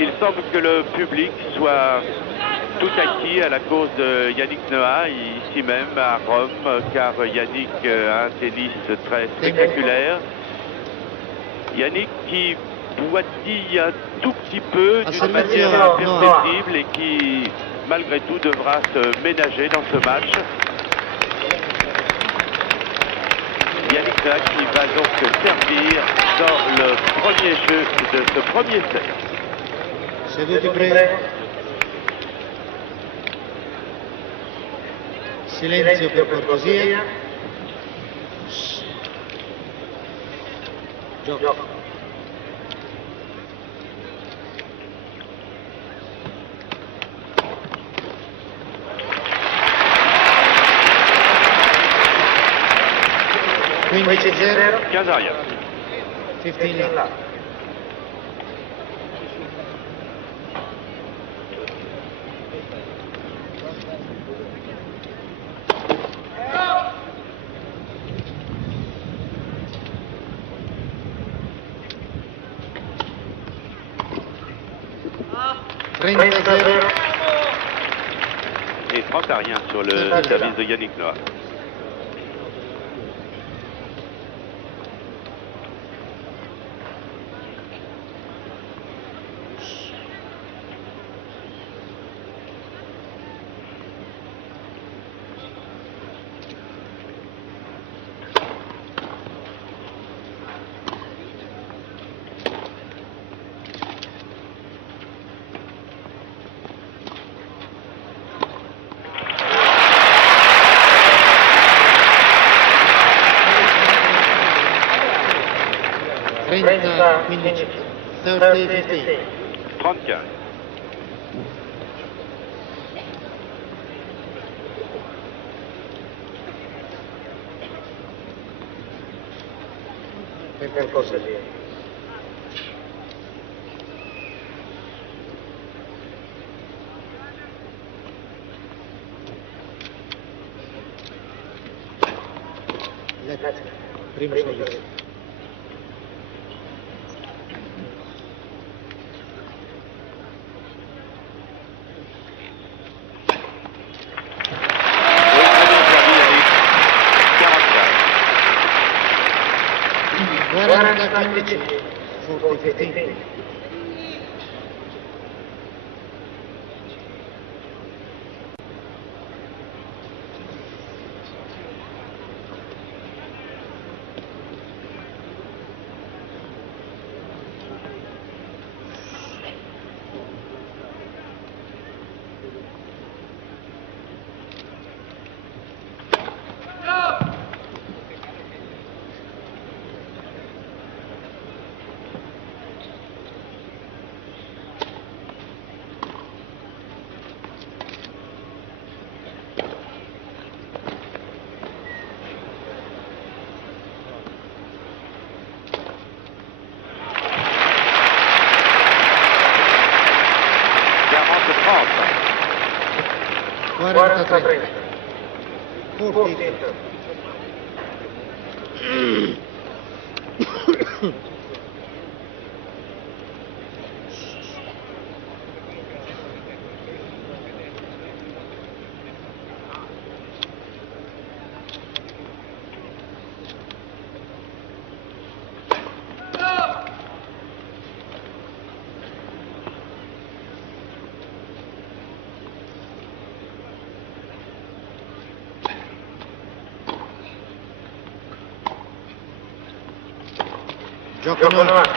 Il semble que le public soit tout acquis à la cause de Yannick Noah, ici même à Rome, car Yannick a un tennis très spectaculaire. Yannick qui boitille un tout petit peu d'une manière imperceptible et qui, malgré tout, devra se ménager dans ce match. Yannick Noah qui va donc servir dans le premier jeu de ce premier set. Seduti, prego. Silenzio per cortesia. Gioco. Quindi 0. 15 arrière. 15 là. Et 30 à rien sur le service de Yannick Noah. Trenta, 15, 30, 15. 35. Per cortesia. Primo servizio. Guarda 15, 40, 15. Guarda 30. 40.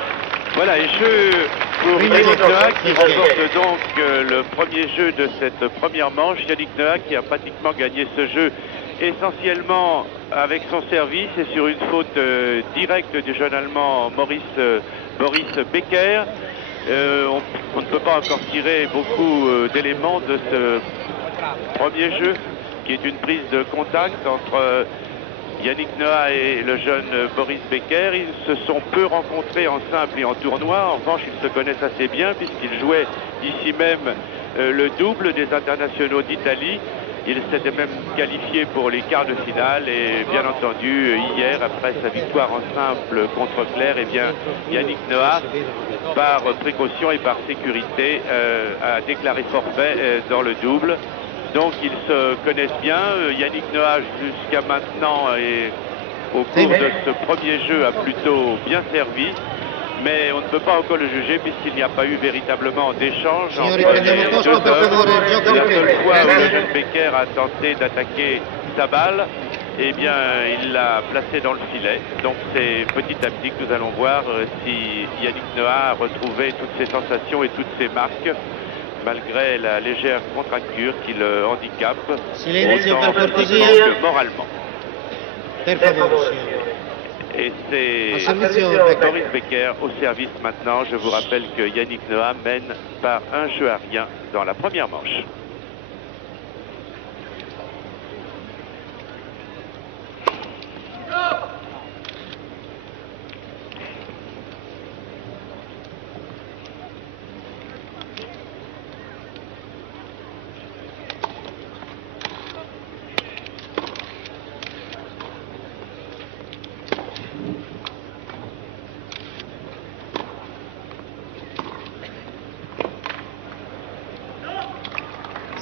Voilà, et jeu pour Yannick Noah qui remporte donc le premier jeu de cette première manche. Yannick Noah qui a pratiquement gagné ce jeu essentiellement avec son service et sur une faute directe du jeune Allemand Boris Becker. On ne peut pas encore tirer beaucoup d'éléments de ce premier jeu qui est une prise de contact entre Yannick Noah et le jeune Boris Becker. Ils se sont peu rencontrés en simple et en tournoi. En revanche, ils se connaissent assez bien puisqu'ils jouaient ici même le double des internationaux d'Italie. Il s'était même qualifié pour les quarts de finale et bien entendu hier, après sa victoire en simple contre Claire, eh bien Yannick Noah, par précaution et par sécurité, a déclaré forfait dans le double. Donc ils se connaissent bien. Yannick Noah jusqu'à maintenant et au cours de ce premier jeu a plutôt bien servi. Mais on ne peut pas encore le juger puisqu'il n'y a pas eu véritablement d'échange entre les deux hommes. La seule fois où le jeune Becker a tenté d'attaquer sa balle, eh bien, il l'a placée dans le filet. Donc c'est petit à petit que nous allons voir si Yannick Noah a retrouvé toutes ses sensations et toutes ses marques, malgré la légère contracture qui le handicape, autant physiquement que moralement. Et c'est Boris Becker au service maintenant. Je vous rappelle que Yannick Noah mène par 1-1 dans la première manche.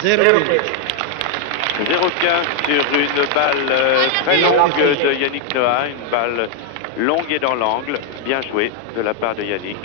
Zéro 0-15 sur une balle très longue de Yannick Noah, une balle longue et dans l'angle. Bien joué de la part de Yannick.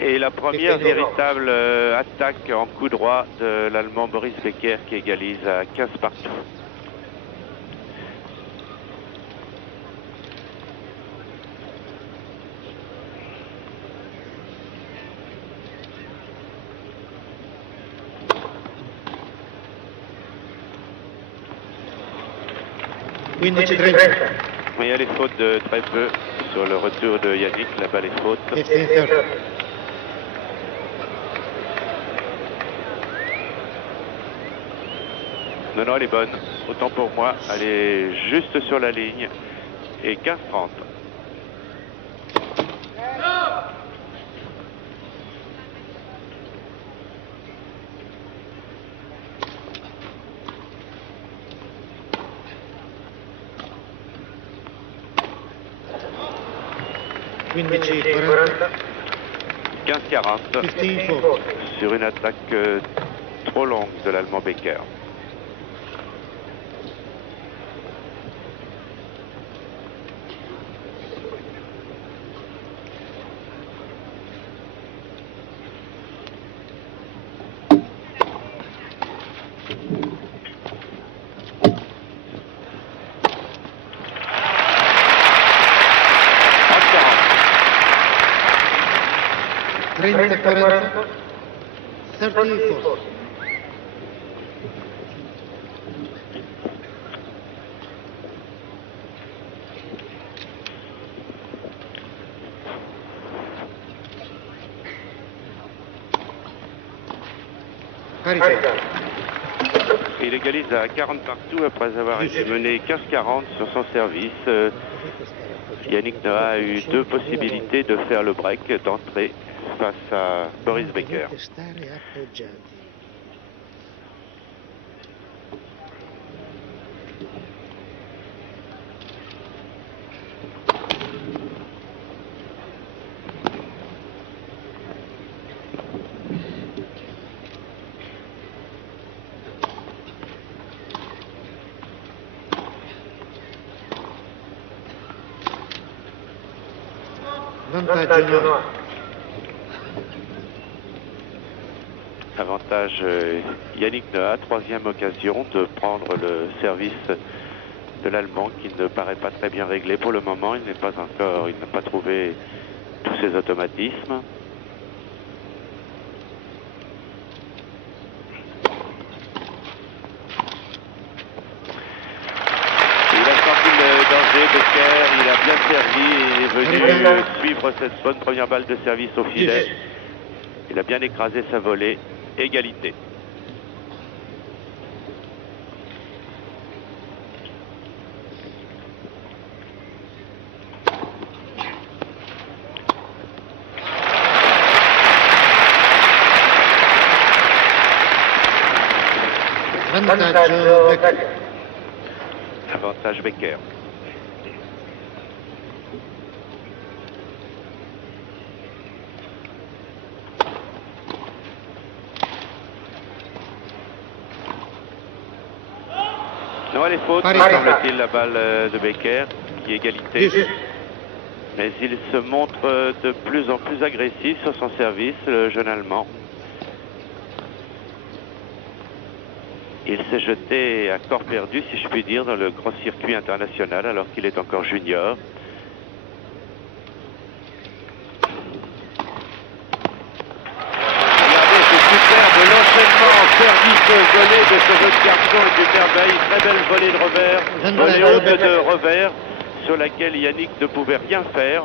Et la première véritable attaque en coup droit de l'Allemand Boris Becker qui égalise à 15 partout. Oui, il y a les fautes de très peu sur le retour de Yannick, la balle est faute. Non, elle est bonne. Autant pour moi, elle est juste sur la ligne. Et 15-30. Quindici 40. 15-40 sur une attaque trop longue de l'Allemand Becker. Il égalise à 40 partout après avoir été mené 15-40 sur son service. Yannick Noah a eu deux possibilités de faire le break, d'entrer face à Boris Becker. Avantage Yannick Noah, troisième occasion de prendre le service de l'Allemand qui ne paraît pas très bien réglé pour le moment. Il n'a pas trouvé tous ses automatismes. Becker, il a bien servi et est venu suivre cette bonne première balle de service au filet. Il a bien écrasé sa volée. Égalité. Vantaggio Becker. Avantage Becker. Non, elle est faute, me semble-t-il, la balle de Becker, qui est égalité. Mais il se montre de plus en plus agressif sur son service, le jeune Allemand. Il s'est jeté à corps perdu, si je puis dire, dans le grand circuit international, alors qu'il est encore junior. Regardez ce superbe l'enchaînement service-volée de ce jeune garçon est une merveille. Très belle volée de revers, volée haute de revers, sur laquelle Yannick ne pouvait rien faire.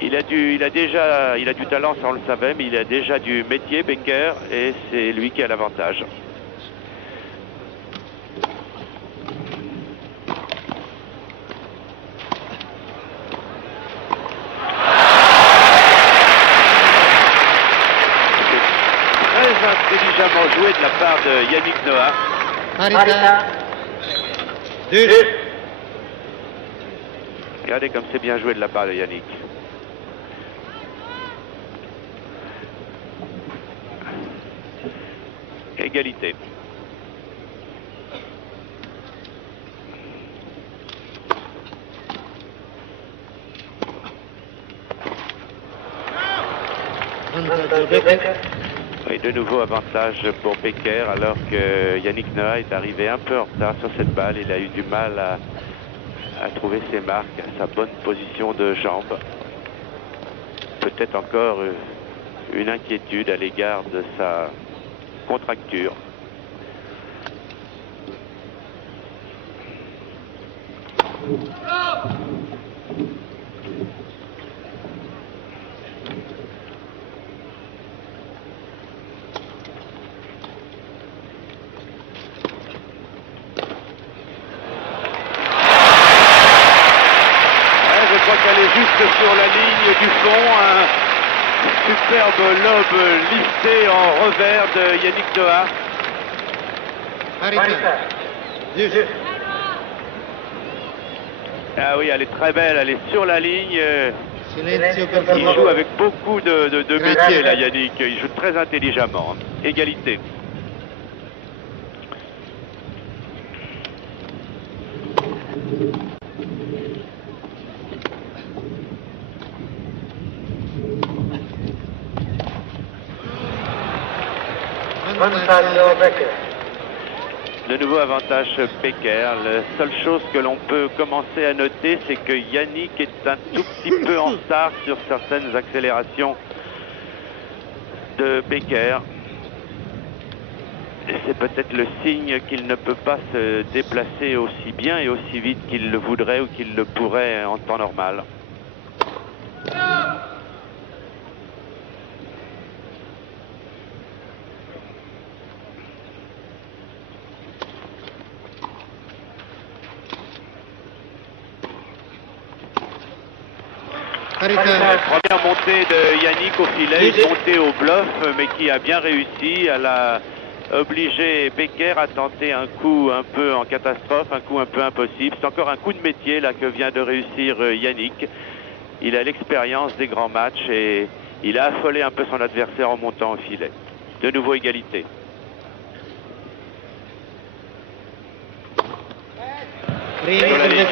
Il a du talent, ça on le savait, mais il a déjà du métier, Becker, et c'est lui qui a l'avantage. Intelligemment joué de la part de Yannick Noah. Parità. Regardez comme c'est bien joué de la part de Yannick. Égalité. Vantaggio Becker. Oui, de nouveau avantage pour Becker, alors que Yannick Noah est arrivé un peu en retard sur cette balle. Il a eu du mal à trouver ses marques, à sa bonne position de jambe. Peut-être encore une inquiétude à l'égard de sa contracture. Juste sur la ligne du fond, un superbe lobe lissé en revers de Yannick Noah. Parità. Ah oui, elle est très belle, elle est sur la ligne. Silenzio per Il joue favore. avec beaucoup de métier là, Yannick. Il joue très intelligemment. Égalité. Vantaggio Becker. De nouveau avantage Becker. La seule chose que l'on peut commencer à noter, c'est que Yannick est un tout petit peu en retard sur certaines accélérations de Becker. Et c'est peut-être le signe qu'il ne peut pas se déplacer aussi bien et aussi vite qu'il le voudrait ou qu'il le pourrait en temps normal. Parità. Première montée de Yannick au filet, une montée au bluff, mais qui a bien réussi. Elle a obligé Becker à tenter un coup un peu en catastrophe, un coup un peu impossible. C'est encore un coup de métier là que vient de réussir Yannick. Il a l'expérience des grands matchs et il a affolé un peu son adversaire en montant au filet. De nouveau égalité. Sur la ligne.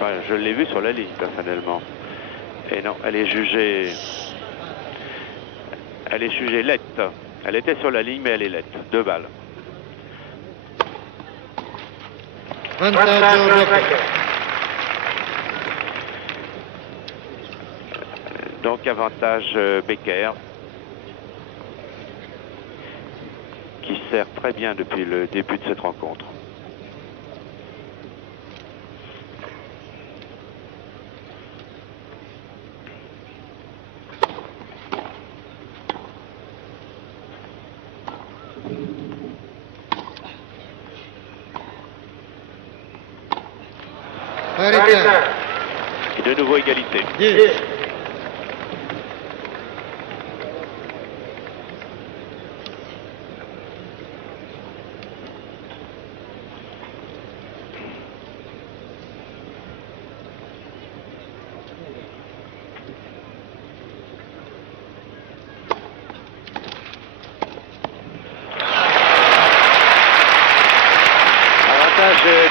Enfin, je l'ai vu sur la ligne personnellement. Et non, elle est jugée lette. Elle était sur la ligne, mais elle est lette. 2 balles. Vantaggio Becker. Donc avantage Becker, qui sert très bien depuis le début de cette rencontre. Parità. Et de nouveau égalité. 10.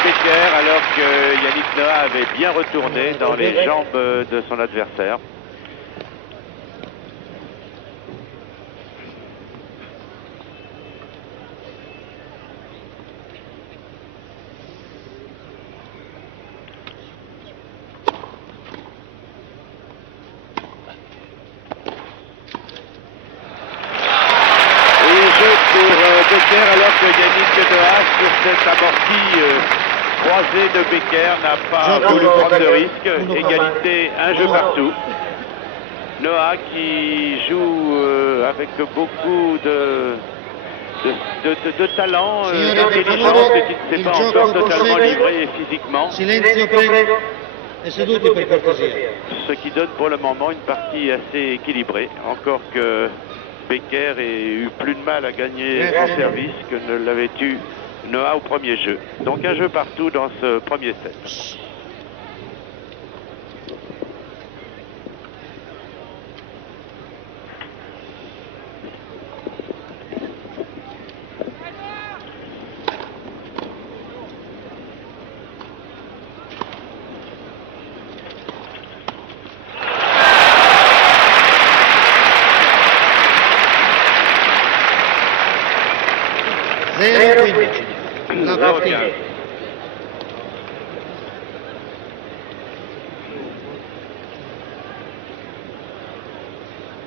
Becker, alors que Yannick Noah avait bien retourné dans les jambes de son adversaire. Becker, alors que Yannick Noah, sur cette amortie croisée de Becker, n'a pas voulu prendre de risque. Égalité, un jeu partout. Noah qui joue avec beaucoup de talent, d'intelligence, et qui ne s'est pas encore totalement livré physiquement. Silenzio, prego. E seduti per cortesia. Ce qui donne pour le moment une partie assez équilibrée, encore que Becker ait eu plus de mal à gagner son service que ne l'avait eu Noah au premier jeu. Donc un jeu partout dans ce premier set.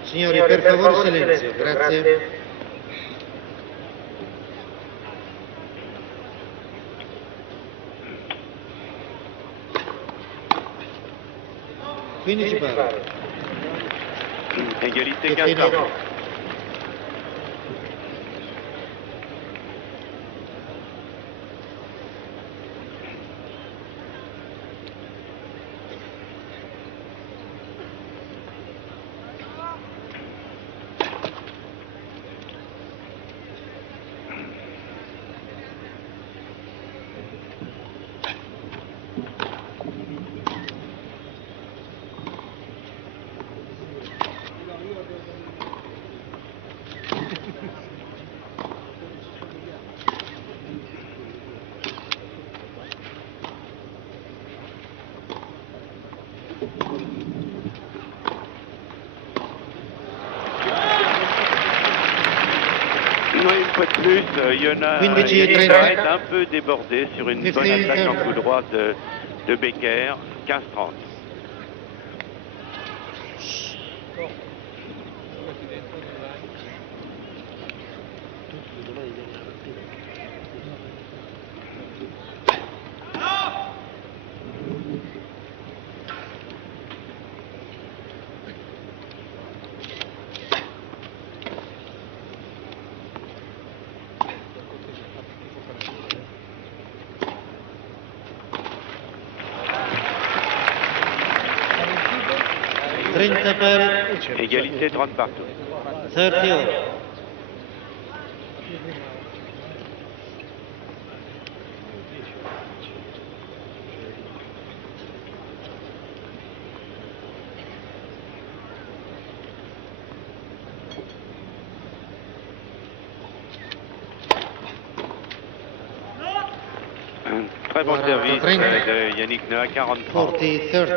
Signori, per favore silenzio, grazie. Quindi ci pare. Égalité 15-15. Une fois de plus, Yona est un peu débordé sur une bonne attaque en coup droit de Becker, 15-30. Égalité 30 partout. 30. Un très bon service de Yannick Noah, 43. 40-30.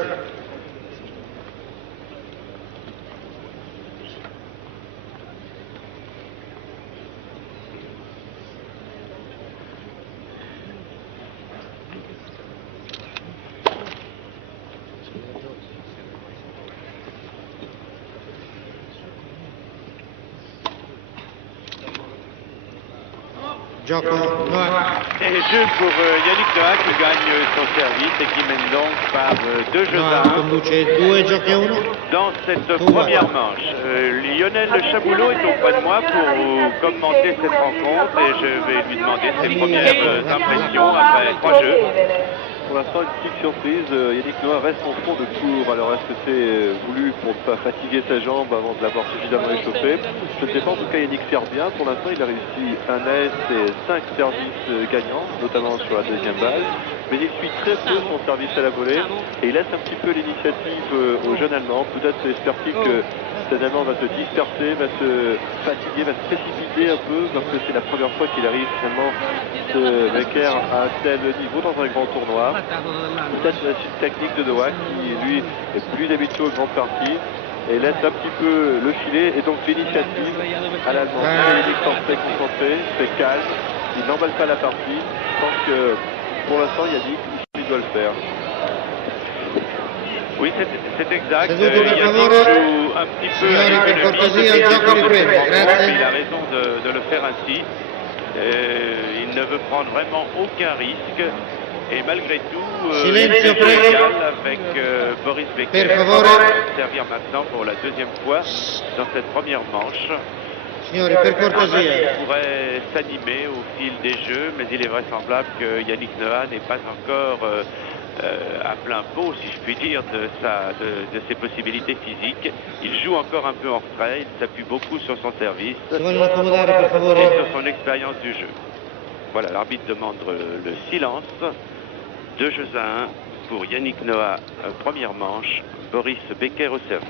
Gioco Noah. Et jeu pour Yannick Noah qui gagne son service et qui mène donc par 2 jeux à 1 conduce 2 giochi a 1 dans cette première manche. Lionel Chaboulot est auprès de moi pour commenter cette rencontre et je vais lui demander ses premières impressions après 3 jeux. pour l'instant une petite surprise. Yannick Noah reste en fond de cours. Alors est-ce que c'est voulu pour ne pas fatiguer sa jambe avant de l'avoir suffisamment échauffé? Je ne sais pas, en tout cas Yannick sert bien. Pour l'instant il a réussi un ace et 5 services gagnants, notamment sur la deuxième balle. Mais il suit très peu son service à la volée et il laisse un petit peu l'initiative au jeune Allemand. Peut-être espère-t-il que cet Allemand va se disperser, va se fatiguer, va se précipiter un peu parce que c'est la première fois qu'il arrive finalement ce Becker à un tel niveau dans un grand tournoi. Peut-être la suite technique de Noah qui lui est plus habitué aux grandes parties et laisse un petit peu le filet et donc l'initiative à l'Allemand. Il est très concentré, très calme, il n'emballe pas la partie. Je pense que pour l'instant Yannick il doit le faire. Oui, c'est exact. Seduto per Yannick favore. joue un petit peu Signori, avec per le cortesia, il gioco riprende. Grazie. Il a raison de le faire ainsi. Il ne veut prendre vraiment aucun risque. Et malgré tout, Silenzio, il est prego. égal avec Boris Becker. Per favore. Il va servir maintenant pour la deuxième fois dans cette première manche. Signori, per Un match cortesia. qui pourrait s'animer au fil des jeux, mais il est vraisemblable que Yannick Noah n'est pas encore à plein pot, si je puis dire, de ses possibilités physiques. Il joue encore un peu en retrait, il s'appuie beaucoup sur son service Si vogliono accomodare, per et favore. sur son expérience du jeu. Voilà, l'arbitre demande le silence. 2 jeux à 1 pour Yannick Noah, première manche, Boris Becker au service.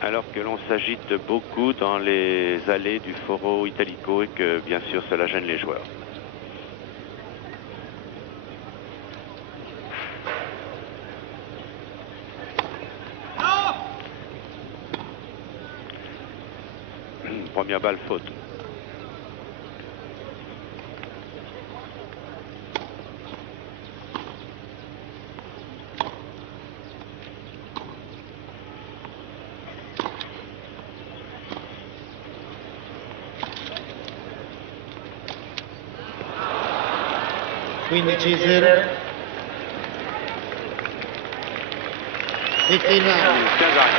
Alors que l'on s'agite beaucoup dans les allées du Foro Italico et que bien sûr cela gêne les joueurs. Première balle faute. Quindi 0. 15 rounds. 15 à rien.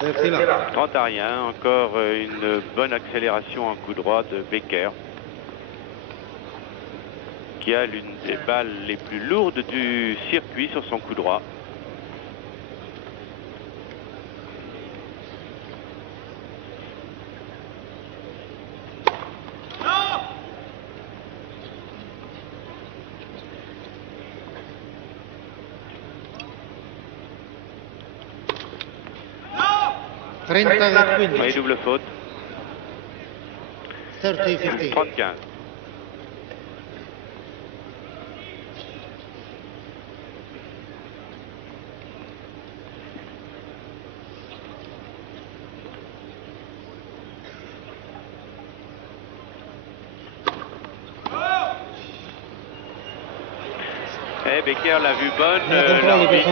Terzi là. 30 à rien, encore une bonne accélération en coup droit de Becker, qui a l'une des balles les plus lourdes du circuit sur son coup droit. Oui, 30-15. double faute. 30-15. 30-15. Becker l'a vu bonne, l'arbitre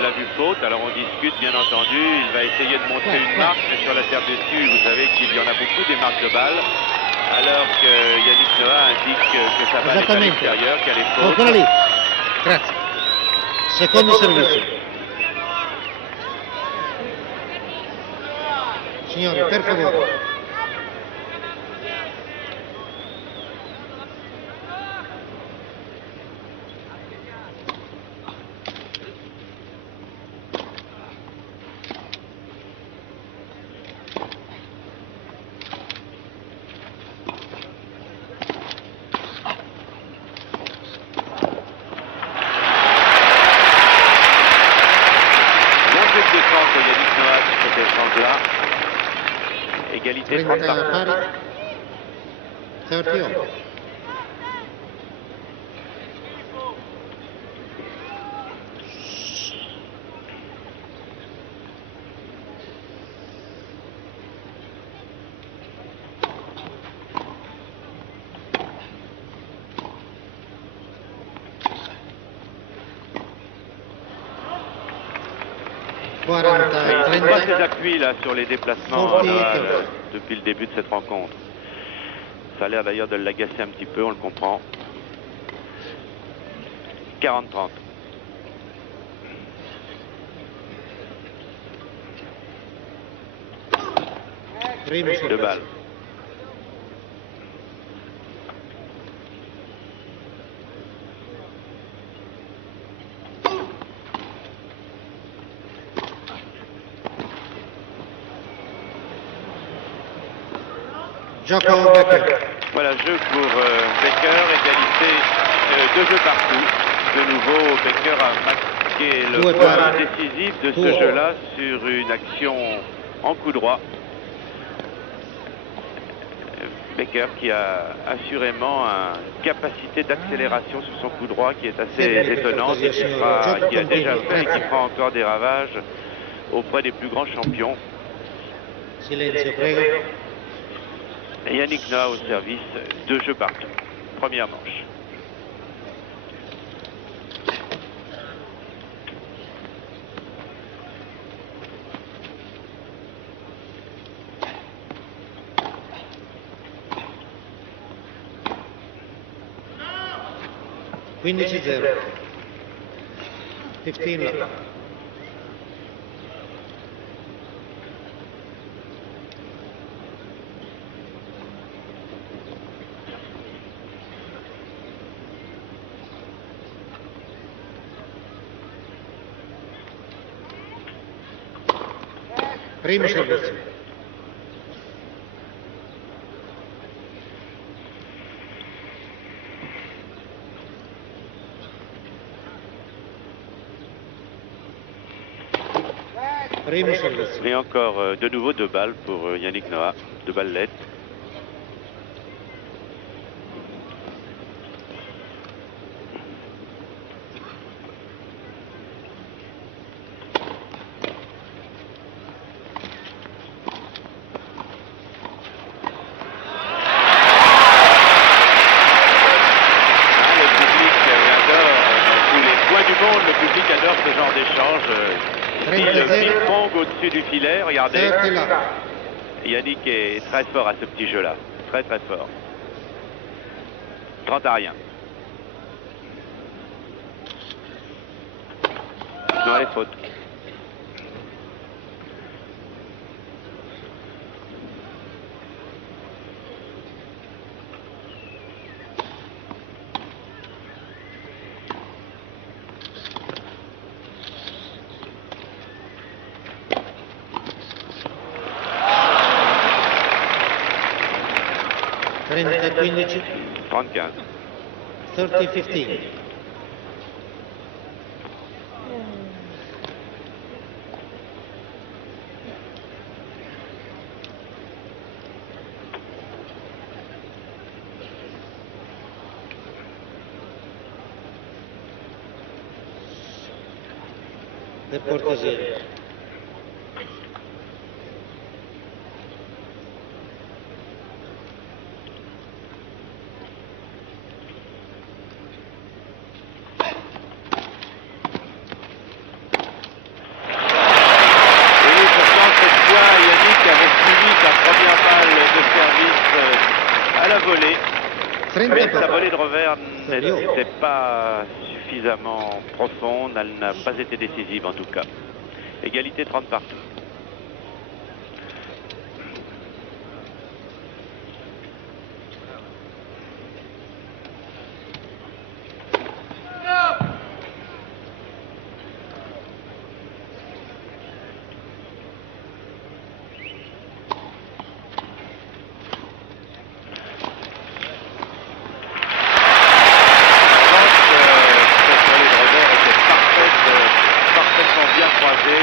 l'a vu faute, alors on discute bien entendu, il va essayer de montrer une marque, mais sur la terre dessus, vous savez qu'il y en a beaucoup des marques de balles, alors que Yannick Noah indique que sa balle est à l'extérieur, qu'elle est faute. Quella lì. Grazie. Secondo servizio. Signori, per favore. Égalité 30 partout. 30. 40, Il trouve pas ses 30. appuis là sur les déplacements Forty, Noah, thirty. depuis le début de cette rencontre. Ça a l'air d'ailleurs de l'agacer un petit peu, on le comprend. 40-30. Primo 2 servizio. balles. Gioco Becker. Voilà, jeu pour Becker, égalité, 2 jeux partout. De nouveau, Becker a marqué le Ouais, point voilà. décisif de ce Ouais. jeu-là sur une action en coup droit. Becker qui a assurément une capacité d'accélération sur son coup droit qui est assez étonnante et qui a déjà fait et qui fera encore des ravages auprès des plus grands champions. Silenzio, prego. Et Yannick Noah au service, 2 jeux partout. Première manche. Quindici 0. 15 love. Primo servizio. Primo servizio. Et encore de nouveau 2 balles pour Yannick Noah, 2 balles LED. Le public adore ce genre d'échange. Style ping-pong au-dessus du filet, regardez. 30 love. Yannick est très fort à ce petit jeu-là. Très très fort. 30 à rien. Non, les fautes. Trenta 15. 30-15. 30-15. De cortesia. Et pourtant, cette fois, Yannick avait suivi sa première balle de service à la volée. 30 Mais sa per. volée de revers n'était pas suffisamment profonde, elle n'a pas été décisive en tout cas. Égalité 30 partout.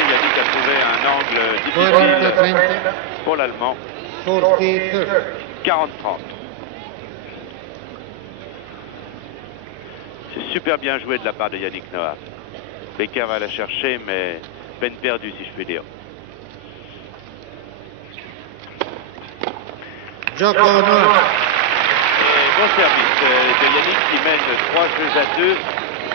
Yannick a trouvé un angle difficile 40-30. pour l'Allemand. 40-30. 40-30. C'est super bien joué de la part de Yannick Noah. Becker va la chercher, mais peine perdue si je puis dire. Gioco Noah. Et bon service de Yannick qui mène 3 jeux à 2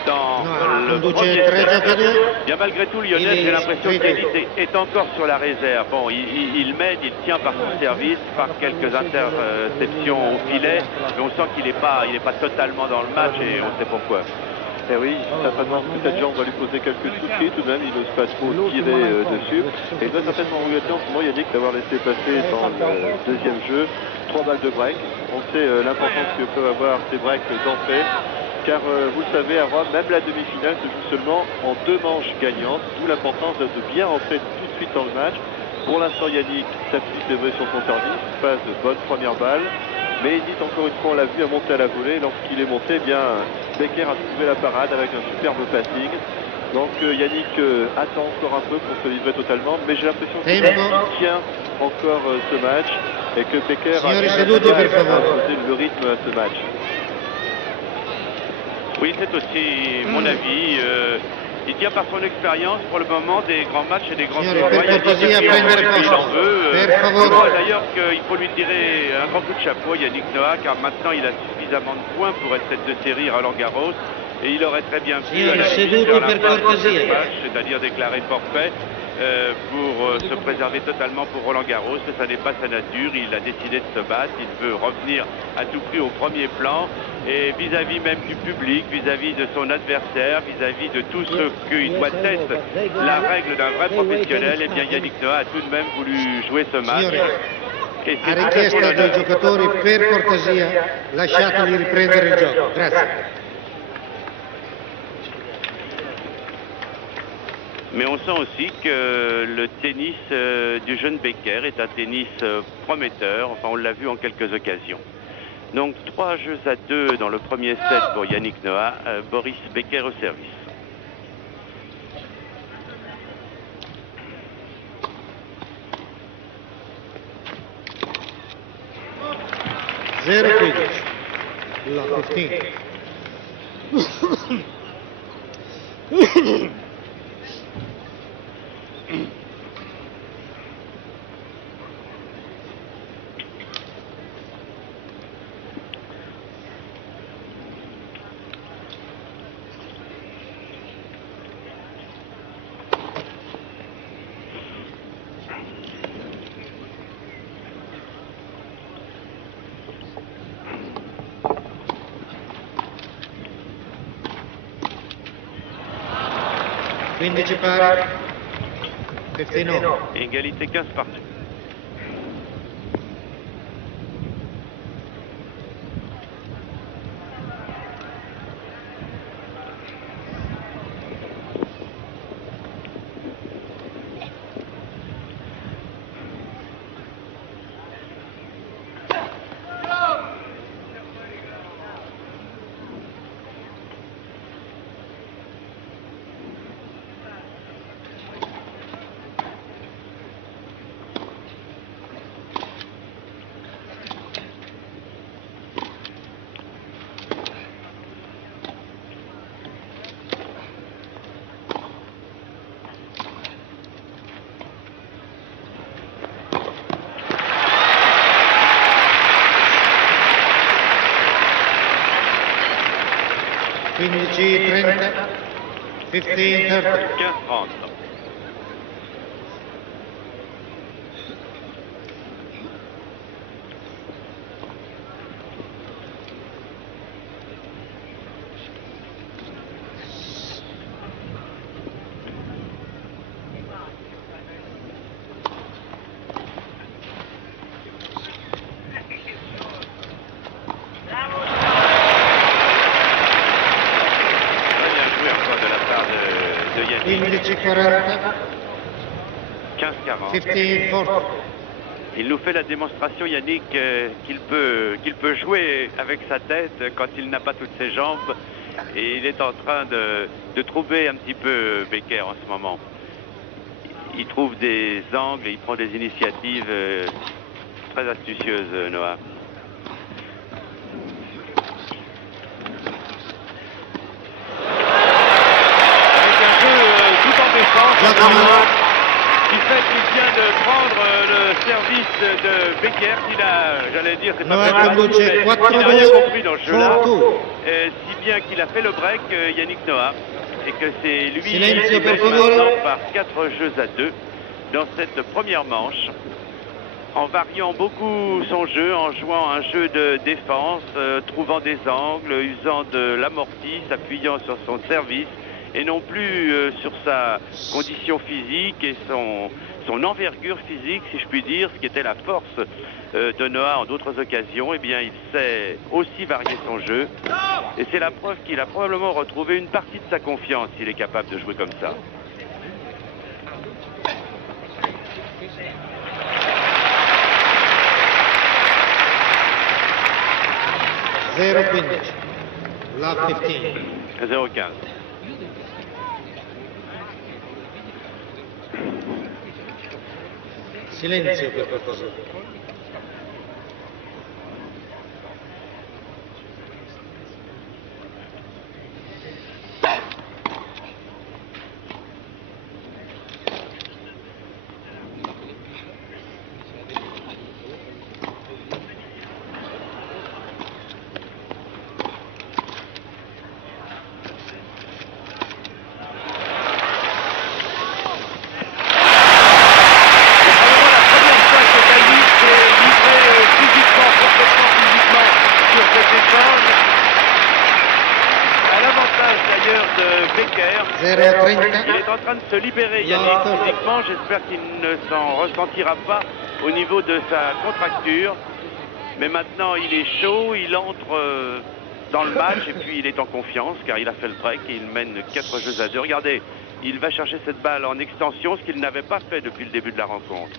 dans le conduce premier 3 set. giocatori. Bien malgré tout, Lionel, j'ai l'impression qu'Yannick est encore sur la réserve. Bon, il mène, il tient par son service, par quelques interceptions au filet, mais on sent qu'il n'est pas totalement dans le match et on sait pourquoi. Eh oui, certainement que cette jambe va lui poser quelques soucis tout de même, il n'ose pas trop tirer dessus. Et il doit certainement regretter en ce moment Yannick d'avoir laissé passer dans le deuxième jeu 3 balles de break. On sait l'importance que peuvent avoir ces breaks d'entrée. Car vous le savez, à Rome, même la demi-finale se joue seulement en 2 manches gagnantes, d'où l'importance de bien rentrer tout de suite dans le match. Pour l'instant, Yannick s'appuie sur son service, passe de bonnes premières balles. Mais Yannick, encore une fois, on l'a vu, a monté à la volée. Lorsqu'il est monté, eh bien, Becker a trouvé la parade avec un superbe passing. Donc Yannick attend encore un peu pour se livrer totalement, mais j'ai l'impression qu'il tient encore ce match et que Becker a imposé le rythme à ce match. Oui, c'est aussi mon avis. Il tient par son expérience pour le moment des grands matchs et des grands tournois. Il en veut. Je crois d'ailleurs qu'il faut lui tirer un grand coup de chapeau, Yannick Noah, car maintenant il a suffisamment de points pour être tête de série Roland Garros. Et il aurait très bien pu, à la limite, faire la fin de ce match, c'est-à-dire déclarer forfait pour se préserver totalement pour Roland Garros. Ça n'est pas sa nature, il a décidé de se battre, il veut revenir à tout prix au premier plan. Et vis-à-vis même du public, vis-à-vis de son adversaire, vis-à-vis de tout ce qui doit être la règle d'un vrai professionnel, eh bien Yannick Noah a tout de même voulu jouer ce match. A richiesta dei giocatori, per cortesia, lasciateli riprendere il gioco. Grazie. Mais on sent aussi que le tennis du jeune Becker est un tennis prometteur. Enfin, on l'a vu en quelques occasions. Donc 3 jeux à 2 dans le premier set pour Yannick Noah. Boris Becker au service. La 15. 15 pari, 15 no. Égalité 15 partout. Quindici 30, 15 30. 15-30. Quindici 40, 15-40. 15 40. Il nous fait la démonstration, Yannick, qu'il peut jouer avec sa tête quand il n'a pas toutes ses jambes. Et il est en train de trouver un petit peu Becker en ce moment. Il trouve des angles et il prend des initiatives très astucieuses, Noah. Qui fait qu'il vient de prendre le service service de Becker qui a, j'allais dire, c'est pas Noah très conduce dramatique, mais 4-2, il n'a rien compris dans ce jeu-là, 4-2. si bien qu'il a fait le break, Yannick Noah, et que c'est lui Silenzio, qui per mène favore. maintenant par 4 jeux à 2 dans cette première manche, en variant beaucoup son jeu, en jouant un jeu de défense, trouvant des angles, usant de l'amorti, s'appuyant sur son service, et non plus sur sa condition physique et son envergure physique, si je puis dire, ce qui était la force de Noah en d'autres occasions. Eh bien, il sait aussi varier son jeu, et c'est la preuve qu'il a probablement retrouvé une partie de sa confiance s'il est capable de jouer comme ça. Zero 15. Love 15. 0-15. Silenzio per qualcosa. Il est en train de se libérer, Yannick, physiquement. J'espère qu'il ne s'en ressentira pas au niveau de sa contracture. Mais maintenant, il est chaud, il entre dans le match et puis il est en confiance car il a fait le break et il mène 4 jeux à 2. Regardez, il va chercher cette balle en extension, ce qu'il n'avait pas fait depuis le début de la rencontre.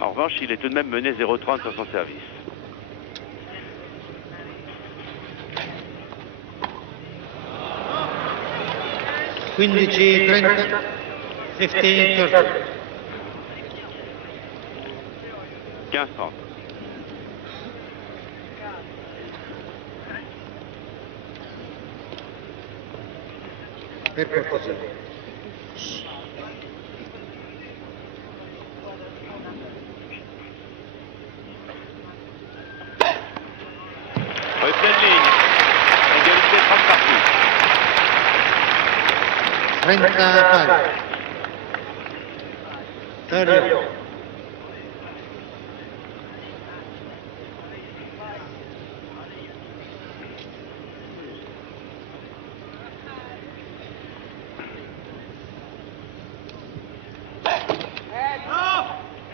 En revanche, il est tout de même mené 0-30 sur son service. Quindici 30, 15 30. 15-30. Per cortesia. Oui, pleine ligne. Égalité 30 partout. 35. 30.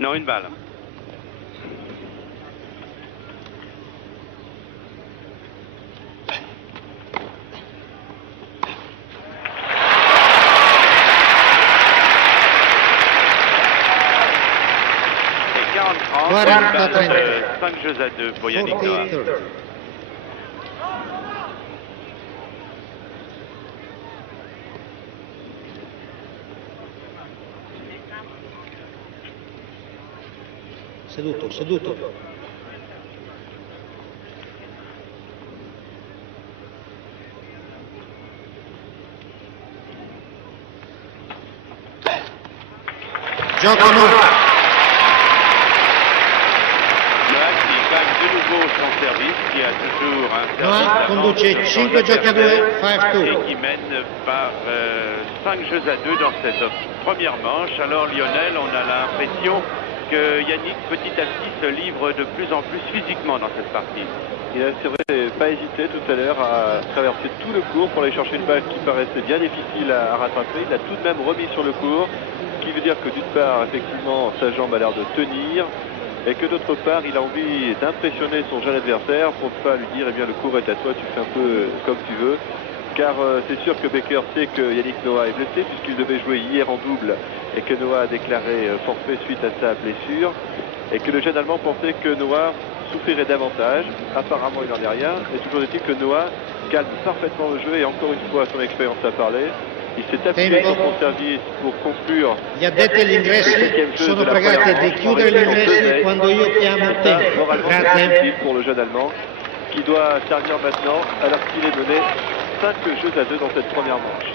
Non, une balle. Et 40-30, 5 jeux à 2 pour Yannick Noah. 40, 30. Seduto, seduto. Gioco Noah. Noah qui gagne de nouveau son service, qui a toujours un service Noah d'avance conduce sur 5 giochi a 2, et 5-2. qui mène par 5 jeux à 2 dans cette première manche. Alors Lionel, on a l'impression que Yannick petit à petit se livre de plus en plus physiquement dans cette partie. Il a, c'est vrai, pas hésité tout à l'heure à traverser tout le court pour aller chercher une balle qui paraissait bien difficile à rattraper. Il a tout de même remis sur le court, ce qui veut dire que d'une part, effectivement, sa jambe a l'air de tenir, et que d'autre part, il a envie d'impressionner son jeune adversaire pour ne pas lui dire, eh bien, le court est à toi, tu fais un peu comme tu veux. Car c'est sûr que Becker sait que Yannick Noah est blessé puisqu'il devait jouer hier en double et que Noah a déclaré forfait suite à sa blessure et que le jeune Allemand pensait que Noah souffrirait davantage. Apparemment, il n'en est rien. Et toujours est-il que Noah calme parfaitement le jeu et encore une fois, son expérience a parlé. Il s'est appuyé sur son service pour conclure. Gli addetti agli ingressi sono pregati di chiudere gli ingressi quando io chiamo il tempo. Moralement, c'est Grazie. difficile pour le jeune Allemand qui doit servir maintenant alors qu'il est mené 5 jeux à 2 dans cette première manche.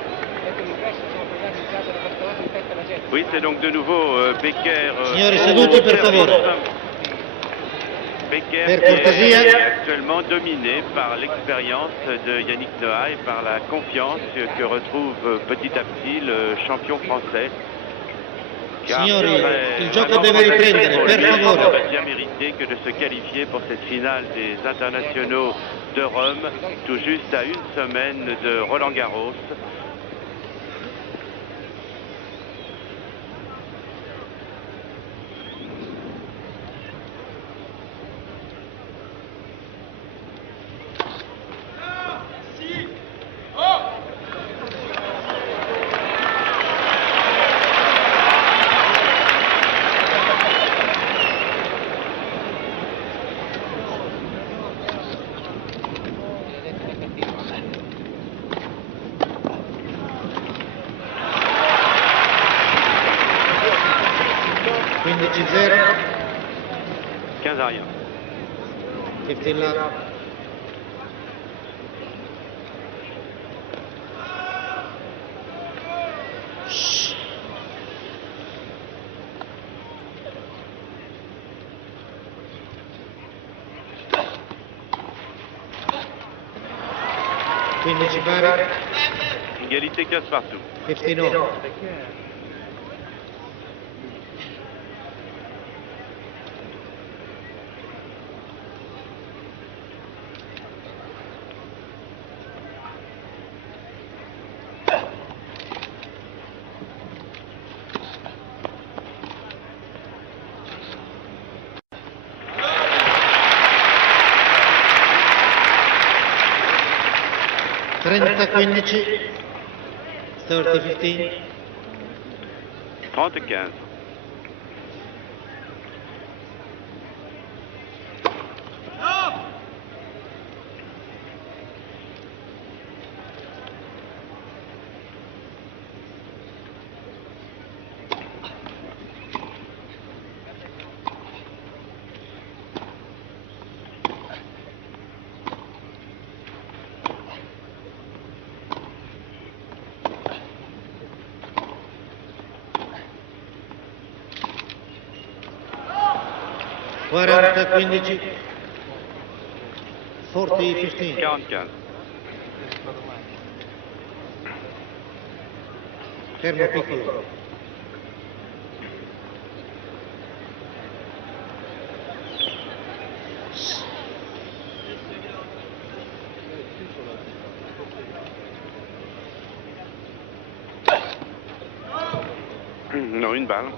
Oui, c'est donc de nouveau Becker. Signori seduti per favore. Becker Per qui cortesia. est actuellement dominé par l'expérience de Yannick Noah et par la confiance que retrouve petit à petit le champion français. Car Signori, ce serait il gioco vraiment deve riprendere, pour per lui, favore. il aurait bien mérité que de se qualifier pour cette finale des internationaux de Rome, tout juste à une semaine de Roland Garros. Quindici 0. 15 à rien. 15 love. Quindici pari. Égalité 15 partout. 15 all. Trenta 15. 30-15. 30-15. Quaranta 15. 40-15. 40-15. Fermo piccolo. Non, une balle.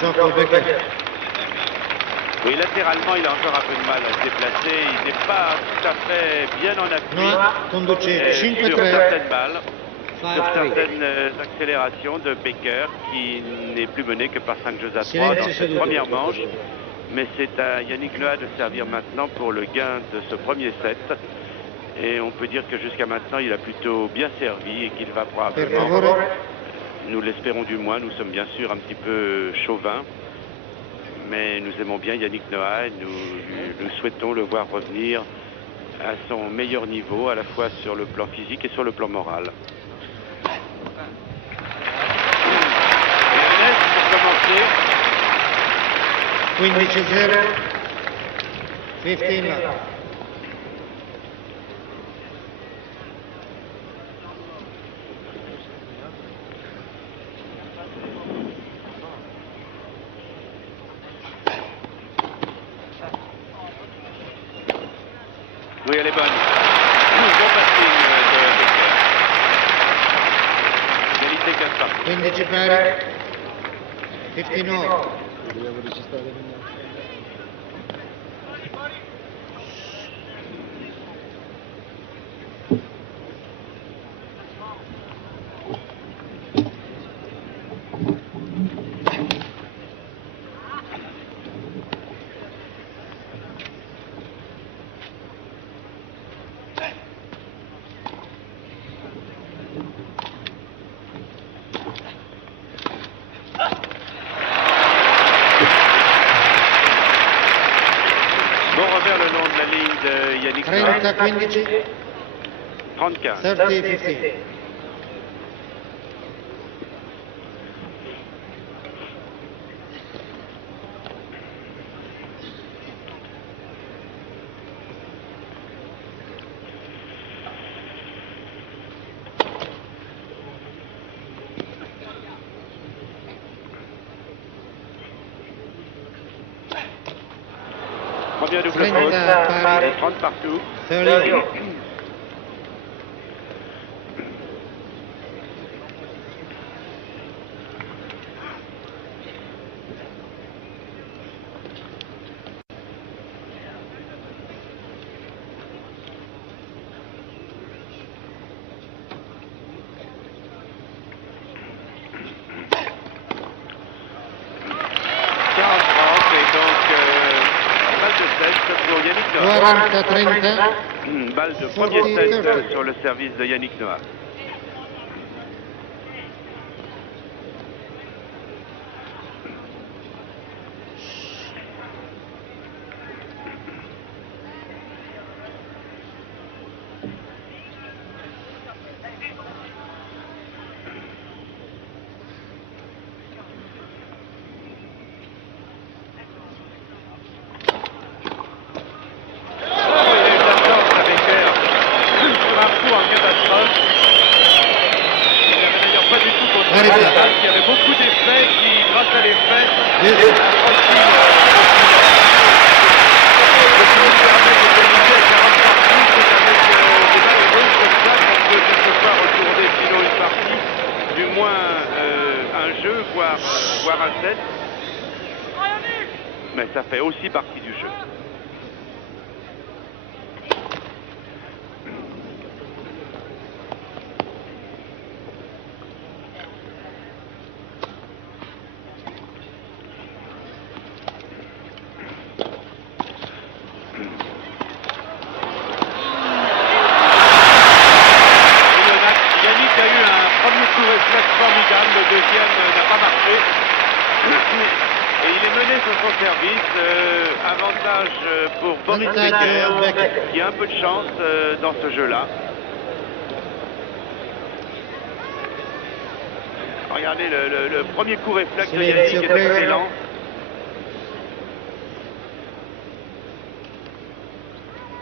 Gioco Becker. Oui, latéralement, il a encore un peu de mal à se déplacer. Il n'est pas tout à fait bien en appui. Noah conduce Et sur 5-3. certaines balles, sur 5-3. certaines accélérations de Becker, qui n'est plus mené que par 5 jeux à 3 Silenzio dans cette seduto. première manche. Mais c'est à Yannick Noah de servir maintenant pour le gain de ce premier set. Et on peut dire que jusqu'à maintenant, il a plutôt bien servi et qu'il va Per probablement, favore. nous l'espérons du moins, nous sommes bien sûr un petit peu chauvins. Mais nous aimons bien Yannick Noah et nous souhaitons le voir revenir à son meilleur niveau, à la fois sur le plan physique et sur le plan moral. Ernest, pour commencer, 15-0. 15 love. oui, elle est bonne. Bon passing de Becker. Égalité 15 partout. 15 pari. 15 all. Yannick Noah. 30-15, 30-15. 30-15. Premier double 30 faute. pari. 30 partout. 30. Pour Yannick Noah. 40-30. Balle de premier set sur le service de Yannick Noah. Il y avait beaucoup d'effets qui, grâce à l'effet, du moins un jeu, voire un set. Mais ça fait aussi partie du jeu. Le deuxième n'a pas marché. Et il est mené sur son service. Avantage pour Boris Becker, qui a un peu de chance dans ce jeu-là. Regardez le premier coup réflexe de Yannick est excellent.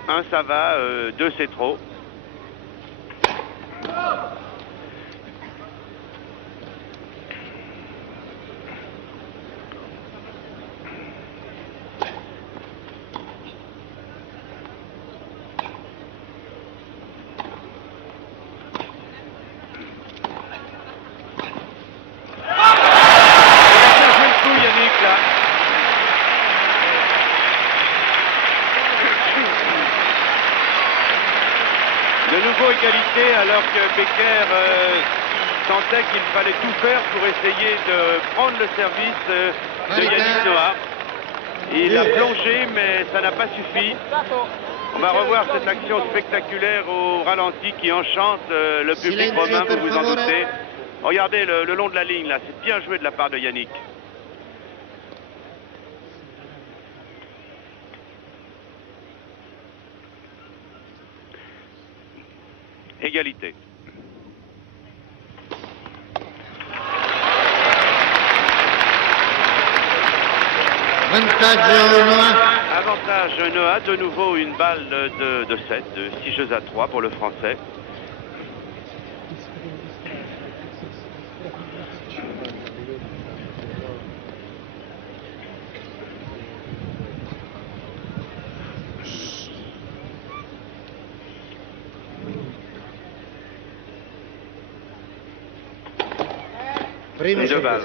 Un, ça va. Deux, c'est trop. De nouveau égalité alors que Becker sentait qu'il fallait tout faire pour essayer de prendre le service de Yannick Noah. Il a plongé mais ça n'a pas suffi. On va revoir cette action spectaculaire au ralenti qui enchante le public romain, vous vous en doutez. Regardez le long de la ligne là, c'est bien joué de la part de Yannick. Égalité. Avantage Noah, de nouveau une balle de 7, de 6 jeux à 3 pour le Français. Et deux balles.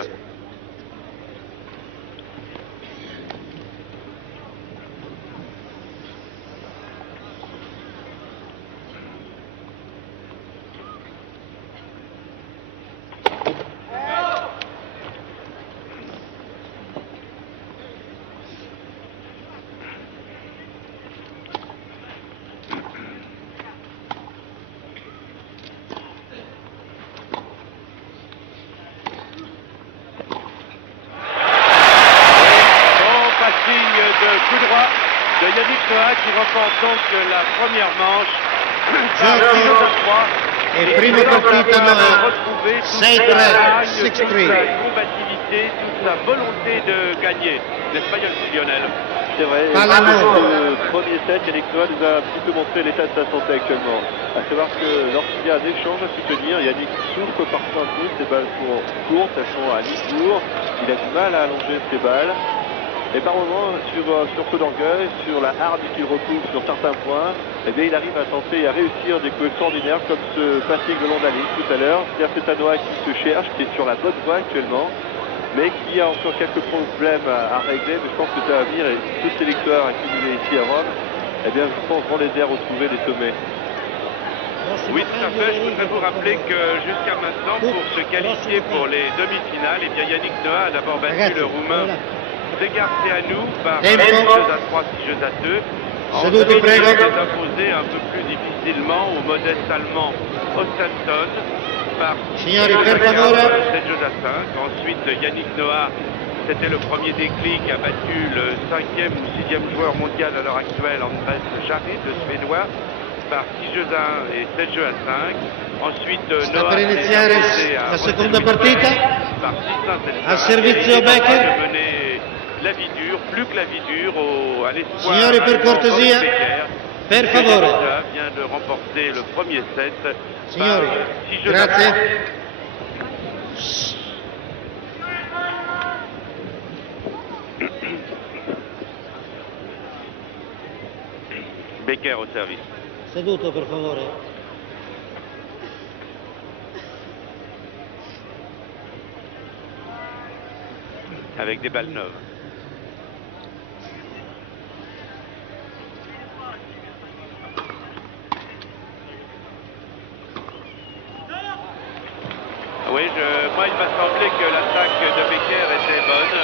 commence donc la première manche. E prima partita va Noah, retrouver toute 6-3, sa 6-3. combativité, toute sa volonté de gagner. N'est-ce pas Lionel? C'est vrai, Palla nuova. le premier set, Yannick Noah nous a un petit peu montré l'état de sa santé actuellement. À savoir que lorsqu'il y a un échange à soutenir, Yannick souffre parfois un peu, ses balles sont courtes, elles sont à mi-tour, il a du mal à allonger ses balles. Et par moments, sur ce d'orgueil, sur la harde qu'il retrouve sur certains points, eh bien, il arrive à tenter et à réussir des coups extraordinaires comme ce passing le long de la ligne tout à l'heure. C'est-à-dire que c'est un Noah qui se cherche, qui est sur la bonne voie actuellement, mais qui a encore quelques problèmes à régler. Mais je pense que ça va venir et tous ces victoires accumulées ici à Rome, eh bien, je pense vont les aider à retrouver les sommets. Oui, tout à fait. Je voudrais vous rappeler que jusqu'à maintenant, pour se qualifier pour les demi-finales, eh bien, Yannick Noah a d'abord battu le Roumain Degarceanu par 6 jeux à 3, 6 jeux à 2. Ensuite, il s'est imposé un peu plus difficilement au modeste allemand Ostenson par 7 jeux à 5. Ensuite, Yannick Noah, c'était le premier déclic, a battu le 5e ou 6e joueur mondial à l'heure actuelle, Andrés Jarry, le Suédois, par 6 jeux à 1 et 7 jeux à 5. Ensuite, Noah per iniziare la seconda partita. par 6-1, 7 Al servizio Becker. de mener la vie dure, plus que la vie dure, à l'espoir. Signori, per cortesia, per favore. Vient de remporter le premier set. Signori, par 6 jeux à grazie. 3. Becker au service. Seduto per favore. Avec des balles neuves. Oui, moi il m'a semblé que l'attaque de Becker était bonne.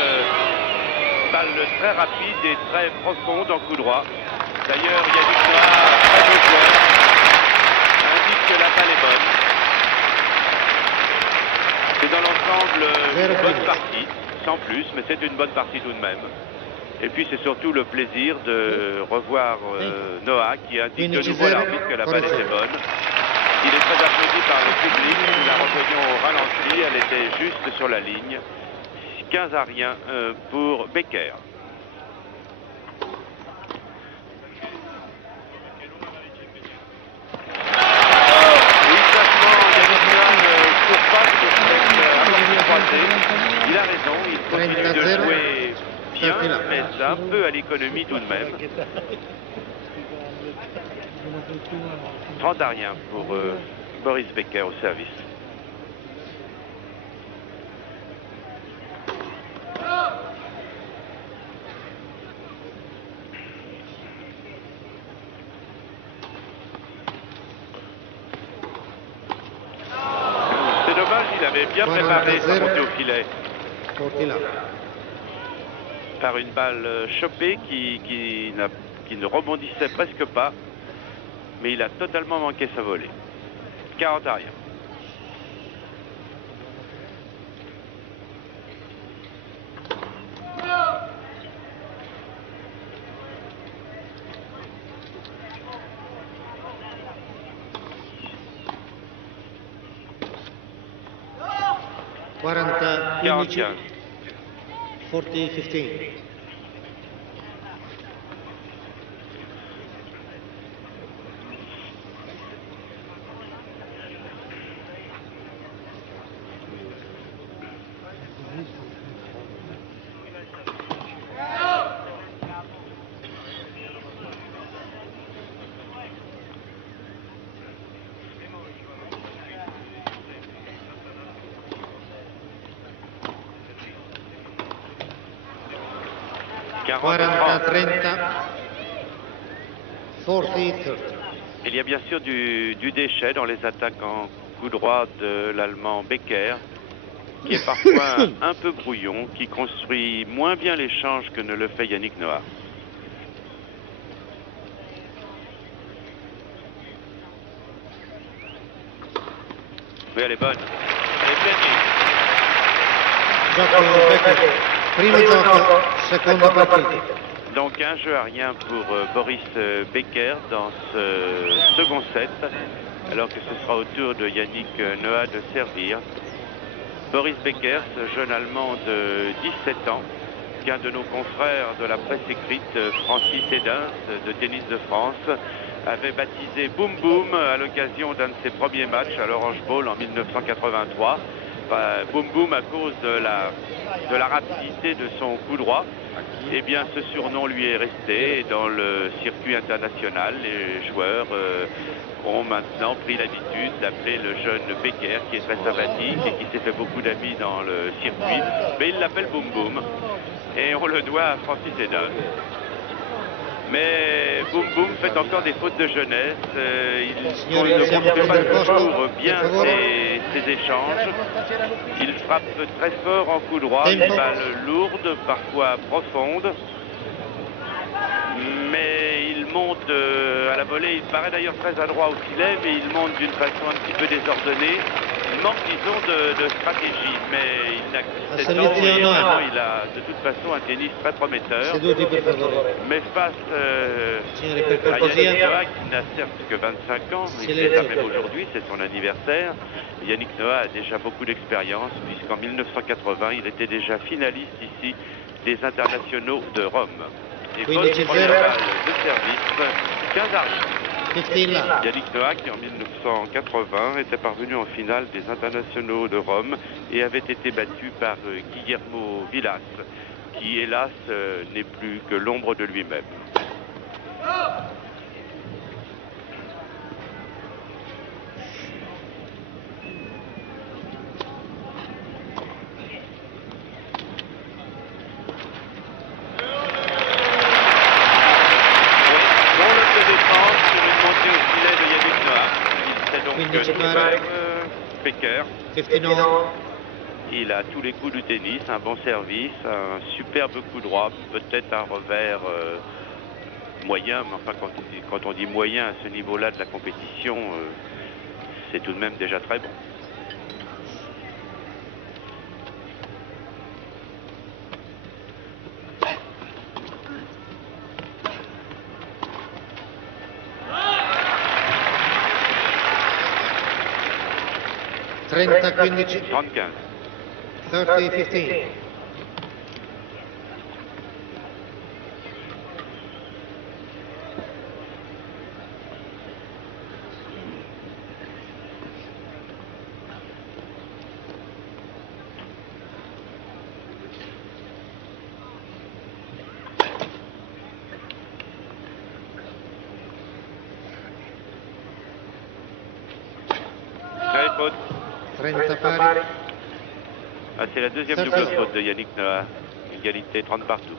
Balle très rapide et très profonde en coup droit. D'ailleurs, Yannick Noah, très beau joueur, indique que la balle est bonne. C'est dans l'ensemble une bonne partie, sans plus, mais c'est une bonne partie tout de même. Et puis c'est surtout le plaisir de revoir Noah qui indique de nouveau à l'arbitre que la balle était bonne. Il est très applaudi par le public, nous la revoyons au ralenti, elle était juste sur la ligne. 15-1 pour Becker. Il a raison, il continue de jouer bien, mais un peu à l'économie tout de même. 30-1 pour Boris Becker au service. C'est dommage, il avait bien préparé sa montée au filet. Par une balle chopée qui ne rebondissait presque pas, mais il a totalement manqué sa volée. 40-1. Quaranta 40-15. 40-15. Quaranta 30. 40-30. Il y a bien sûr du déchet dans les attaques en coup droit de l'Allemand Becker, qui est parfois un peu brouillon, qui construit moins bien l'échange que ne le fait Yannick Noah. Oui, elle est bonne. Elle est gagnée. Gioco Becker. Primo gioco, seconda partita. Donc un jeu à rien pour Boris Becker dans ce second set, alors que ce sera au tour de Yannick Noah de servir. Boris Becker, ce jeune Allemand de 17 ans, qu'un de nos confrères de la presse écrite, Francis Hédin, de Tennis de France, avait baptisé Boom Boom à l'occasion d'un de ses premiers matchs à l'Orange Bowl en 1983. Boom Boom à cause de la rapidité de son coup droit. Eh bien, ce surnom lui est resté et dans le circuit international. Les joueurs ont maintenant pris l'habitude d'appeler le jeune Becker, qui est très sympathique et qui s'est fait beaucoup d'amis dans le circuit. Mais il l'appelle Boom Boom et on le doit à Francis Hédin. Mais Boom Boom fait encore des fautes de jeunesse. Il ne construit pas toujours bien ses échanges. Il frappe très fort en coup droit, une balle lourde, parfois profonde. Mais il monte à la volée. Il paraît d'ailleurs très adroit au filet, mais il monte d'une façon un petit peu désordonnée. Il manque, disons, de stratégie, mais il n'a que 17 ans et vraiment, il a de toute façon un tennis très prometteur. Mais face à Yannick Noah, qui n'a certes que 25 ans, mais c'est même aujourd'hui, c'est son anniversaire. Yannick Noah a déjà beaucoup d'expérience, puisqu'en 1980, il était déjà finaliste ici des internationaux de Rome. Et vote première balle de service, 15 argent. Yannick Noah, qui en 1980 était parvenu en finale des internationaux de Rome et avait été battu par Guillermo Vilas, qui hélas n'est plus que l'ombre de lui-même. Becker. Il a tous les coups du tennis, un bon service, un superbe coup droit, peut-être un revers moyen, mais enfin quand on dit moyen à ce niveau-là de la compétition, c'est tout de même déjà très bon. Trenta 15. 30-15. 30-15. Faute. 30 pari. Ah, c'est la deuxième double faute de Yannick Noah. Égalité 30 partout.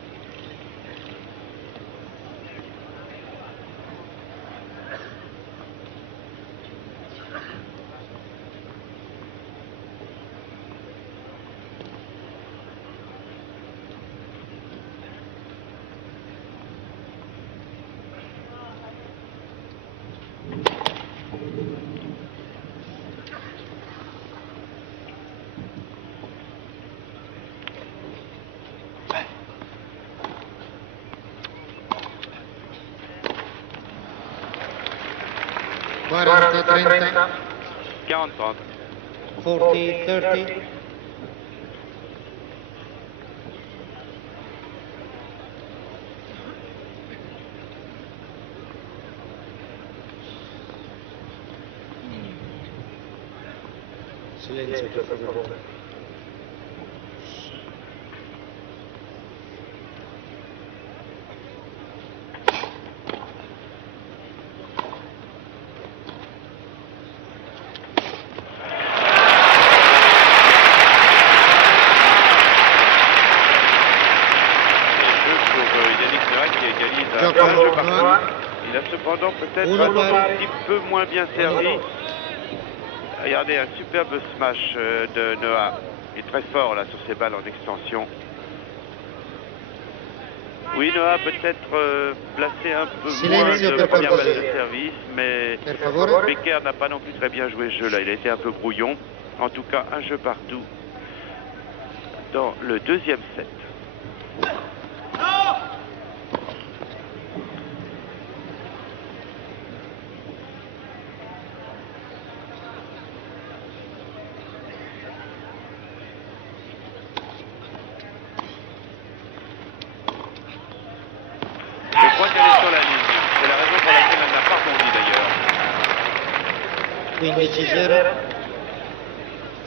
Quaranta 30. 40-30. 40-30. Silenzio, per favore. Il a cependant peut-être un petit peu moins bien servi. Regardez, un superbe smash de Noah. Il est très fort là sur ses balles en extension. Oui, Noah peut-être placé un peu moins de première balle de service, mais Becker n'a pas non plus très bien joué ce jeu là. Il a été un peu brouillon. En tout cas, un jeu partout dans le deuxième set. 15-0.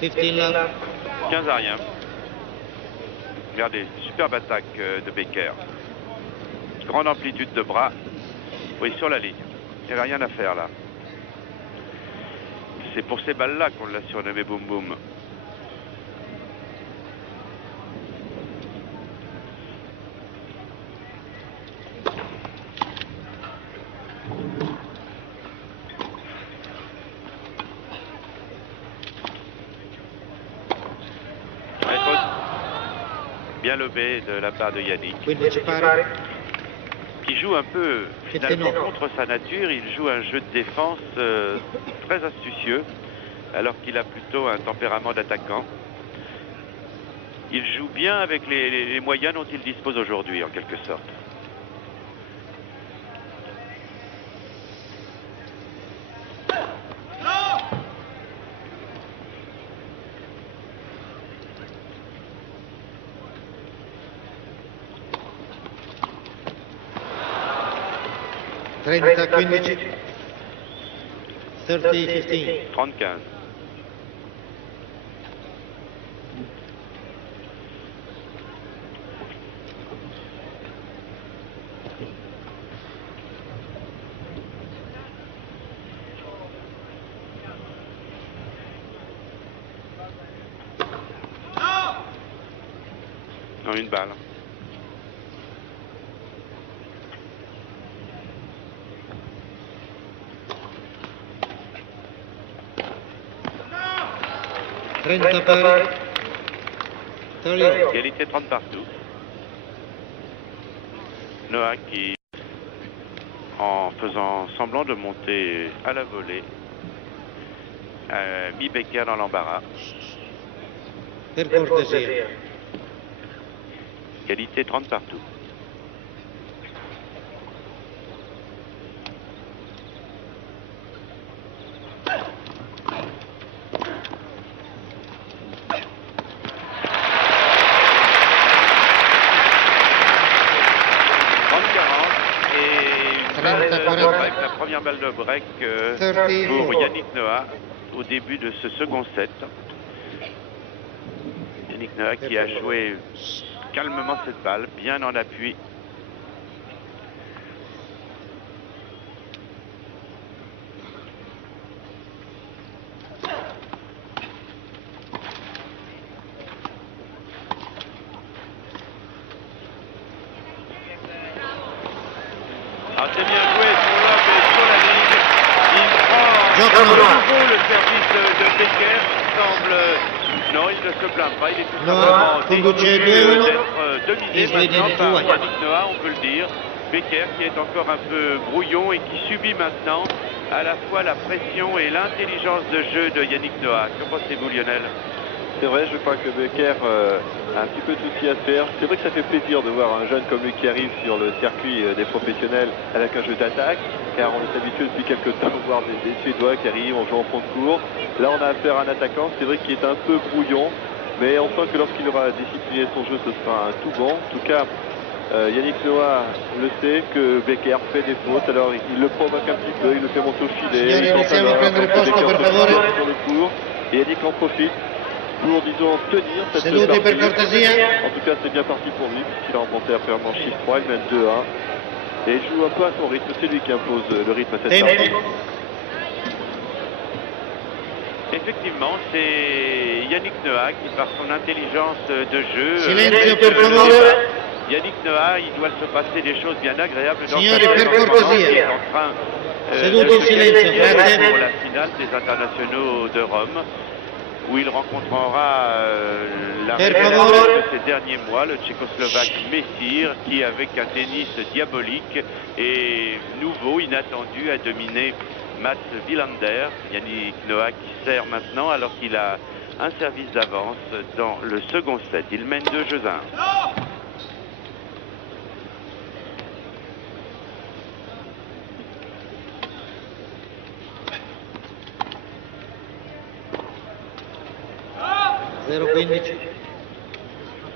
15 love. 15 à rien. Regardez, superbe attaque de Becker. Grande amplitude de bras. Oui, sur la ligne. Il n'y avait rien à faire là. C'est pour ces balles-là qu'on l'a surnommé Boum Boum. Bien levé de la part de Yannick, 15 pari. qui joue un peu finalement contre sa nature. Il joue un jeu de défense très astucieux, alors qu'il a plutôt un tempérament d'attaquant. Il joue bien avec les moyens dont il dispose aujourd'hui, en quelque sorte. Trenta 15. 30-15. 30-15. Non, une balle. Trenta pari. Taglio. Égalité 30 partout. Noah qui, en faisant semblant de monter à la volée, a mis Becker dans l'embarras. Per cortesia. Égalité 30 partout. La première balle de break pour Yannick Noah au début de ce second set. Yannick Noah qui a joué calmement cette balle, bien en appui. Ah, c'est bien joué, sur la ligne. Il prend de nouveau le service de Becker qui semble... Non, il ne se plaint pas, il est tout simplement déçu d'être dominé maintenant par Yannick Noah, on peut le dire. Becker qui est encore un peu brouillon et qui subit maintenant à la fois la pression et l'intelligence de jeu de Yannick Noah. Que pensez-vous, Lionel? C'est vrai, je crois que Becker a un petit peu de soucis à se faire. C'est vrai que ça fait plaisir de voir un jeune comme lui qui arrive sur le circuit des professionnels avec un jeu d'attaque, car on est habitué depuis quelques temps de voir des Suédois qui arrivent en jouant en fond de cours. Là, on a affaire à un attaquant, c'est vrai qu'il est un peu brouillon, mais on sent que lorsqu'il aura discipliné son jeu, ce sera un tout bon. En tout cas, Yannick Noah le sait que Becker fait des fautes, alors il le provoque un petit peu, il le fait monter au filet, il tente alors sur le cours, et Yannick en profite pour, disons, tenir cette partie. En tout cas, c'est bien parti pour lui, puisqu'il a remporté après un manche 6-3, il mène 2-1. Et il joue un peu à son rythme, c'est lui qui impose le rythme à cette partie. Effectivement, c'est Yannick Noah qui, par son intelligence de jeu... Yannick Noah, il doit se passer des choses bien agréables dans sa performance. Il est en train de se qualifier pour la finale des internationaux de Rome, où il rencontrera la révélation de ces derniers mois, le Tchécoslovaque Messire, qui avec un tennis diabolique et nouveau, inattendu, a dominé Mats Wilander. Yannick Noah qui sert maintenant alors qu'il a un service d'avance dans le second set. Il mène 2-1.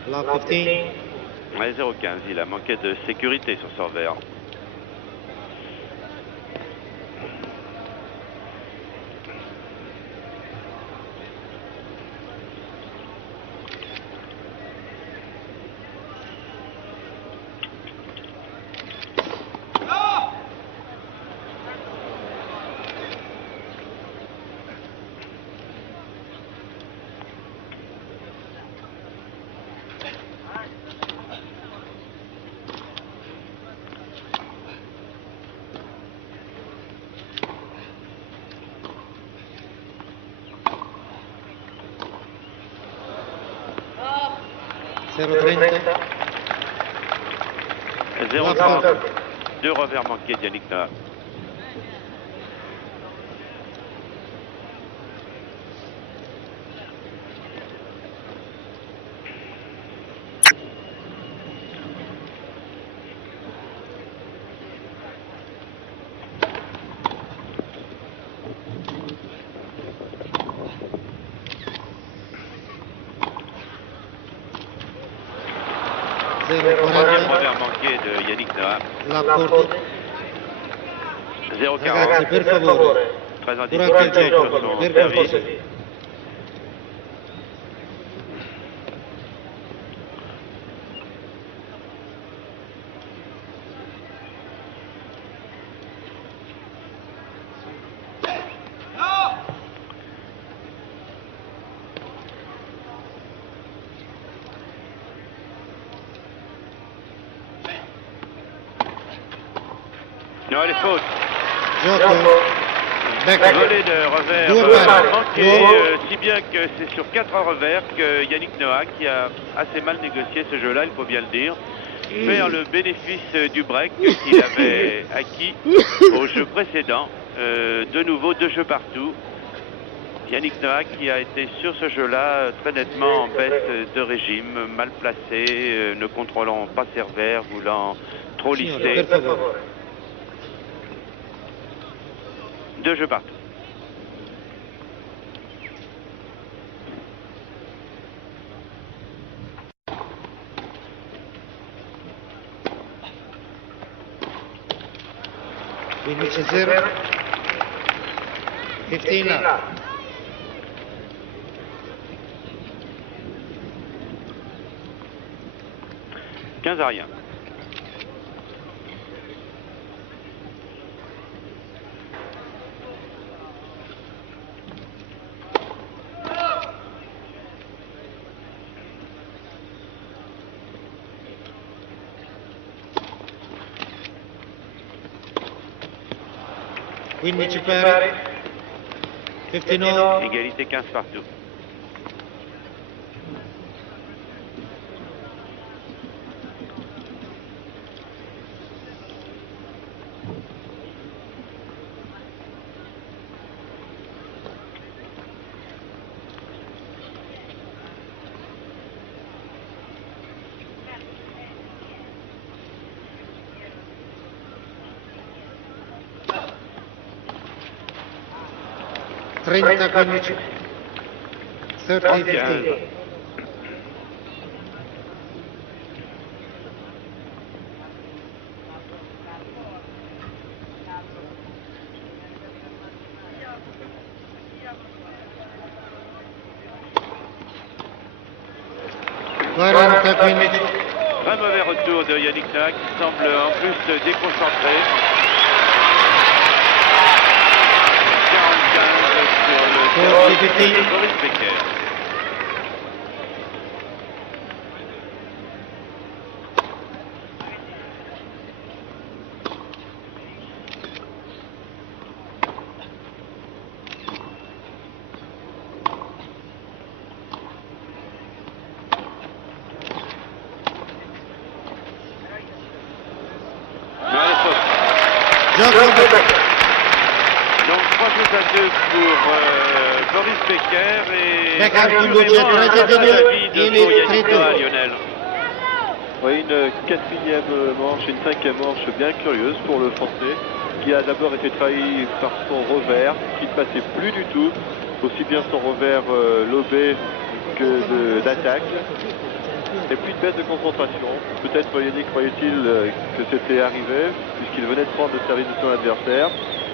La 15. Ouais, 0-15, il a manqué de sécurité sur son revers. 0,30. 0,30. 2 revers manqués de Yannick Noah. Troisième 0,40. revers manqué de Yannick Noah. L'apporto. 0,40. Ragazzi, per favore, Très en durante il difficulté gioco, sur son per service. cortesia. Non, elle est faute. Gioco. Becco. Volée de revers Due pari. manqué, Due. si bien que c'est sur 4 revers que Yannick Noah, qui a assez mal négocié ce jeu-là, il faut bien le dire, perd le bénéfice du break qu'il avait acquis au jeu précédent. De nouveau, 2 jeux partout. Yannick Noah qui a été sur ce jeu-là très nettement en baisse de régime, mal placé, ne contrôlant pas ses revers, voulant trop Signore, lisser. per favore. 2 jeux partout. Quindici 0. 15 up. À rien. Quindici pari. 15 all. Égalité 15 partout. Trenta 15. 30 15. Quaranta 15. Très mauvais retour de Yannick Noah qui semble en plus déconcentré. 45 sur le service de Boris Becker. Gioco. Donc 3 buts à 2 pour Boris Becker et Becker assurément conduce un 13 très à 2, vide il pour est Yannick très Noah, tôt. Lionel. Oui, une quatrième manche et une cinquième manche bien curieuse pour le Français, qui a d'abord été trahi par son revers, qui ne passait plus du tout, aussi bien son revers lobé que d'attaque. Et puis une baisse de concentration. Peut-être Yannick croyait-il que c'était arrivé, puisqu'il venait de prendre le service de son adversaire.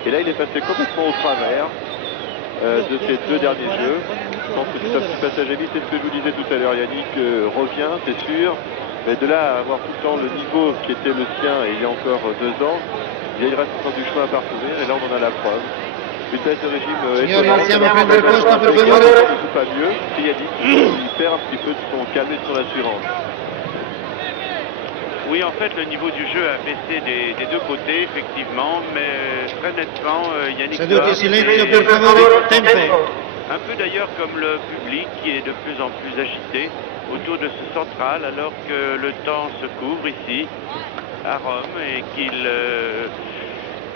Et là, il est passé complètement au travers de ces 2 derniers jeux. Je pense que c'est un petit passage à vide, c'est ce que je vous disais tout à l'heure. Yannick revient, c'est sûr. Mais de là à avoir tout le temps le niveau qui était le sien il y a encore 2 ans, il reste encore du chemin à parcourir. Et là, on en a la preuve. Une baisse de régime Signori, étonnante. iniziamo a prendere posto, per Il favore. ne joue pas mieux. C'est Yannick qui perd un petit peu de son calme et de son assurance. Oui, en fait, le niveau du jeu a baissé des 2 côtés, effectivement, mais très nettement, Yannick Seduti, Noah silenzio per favore, tempo. Un peu d'ailleurs comme le public qui est de plus en plus agité autour de ce central alors que le temps se couvre ici à Rome et qu'il,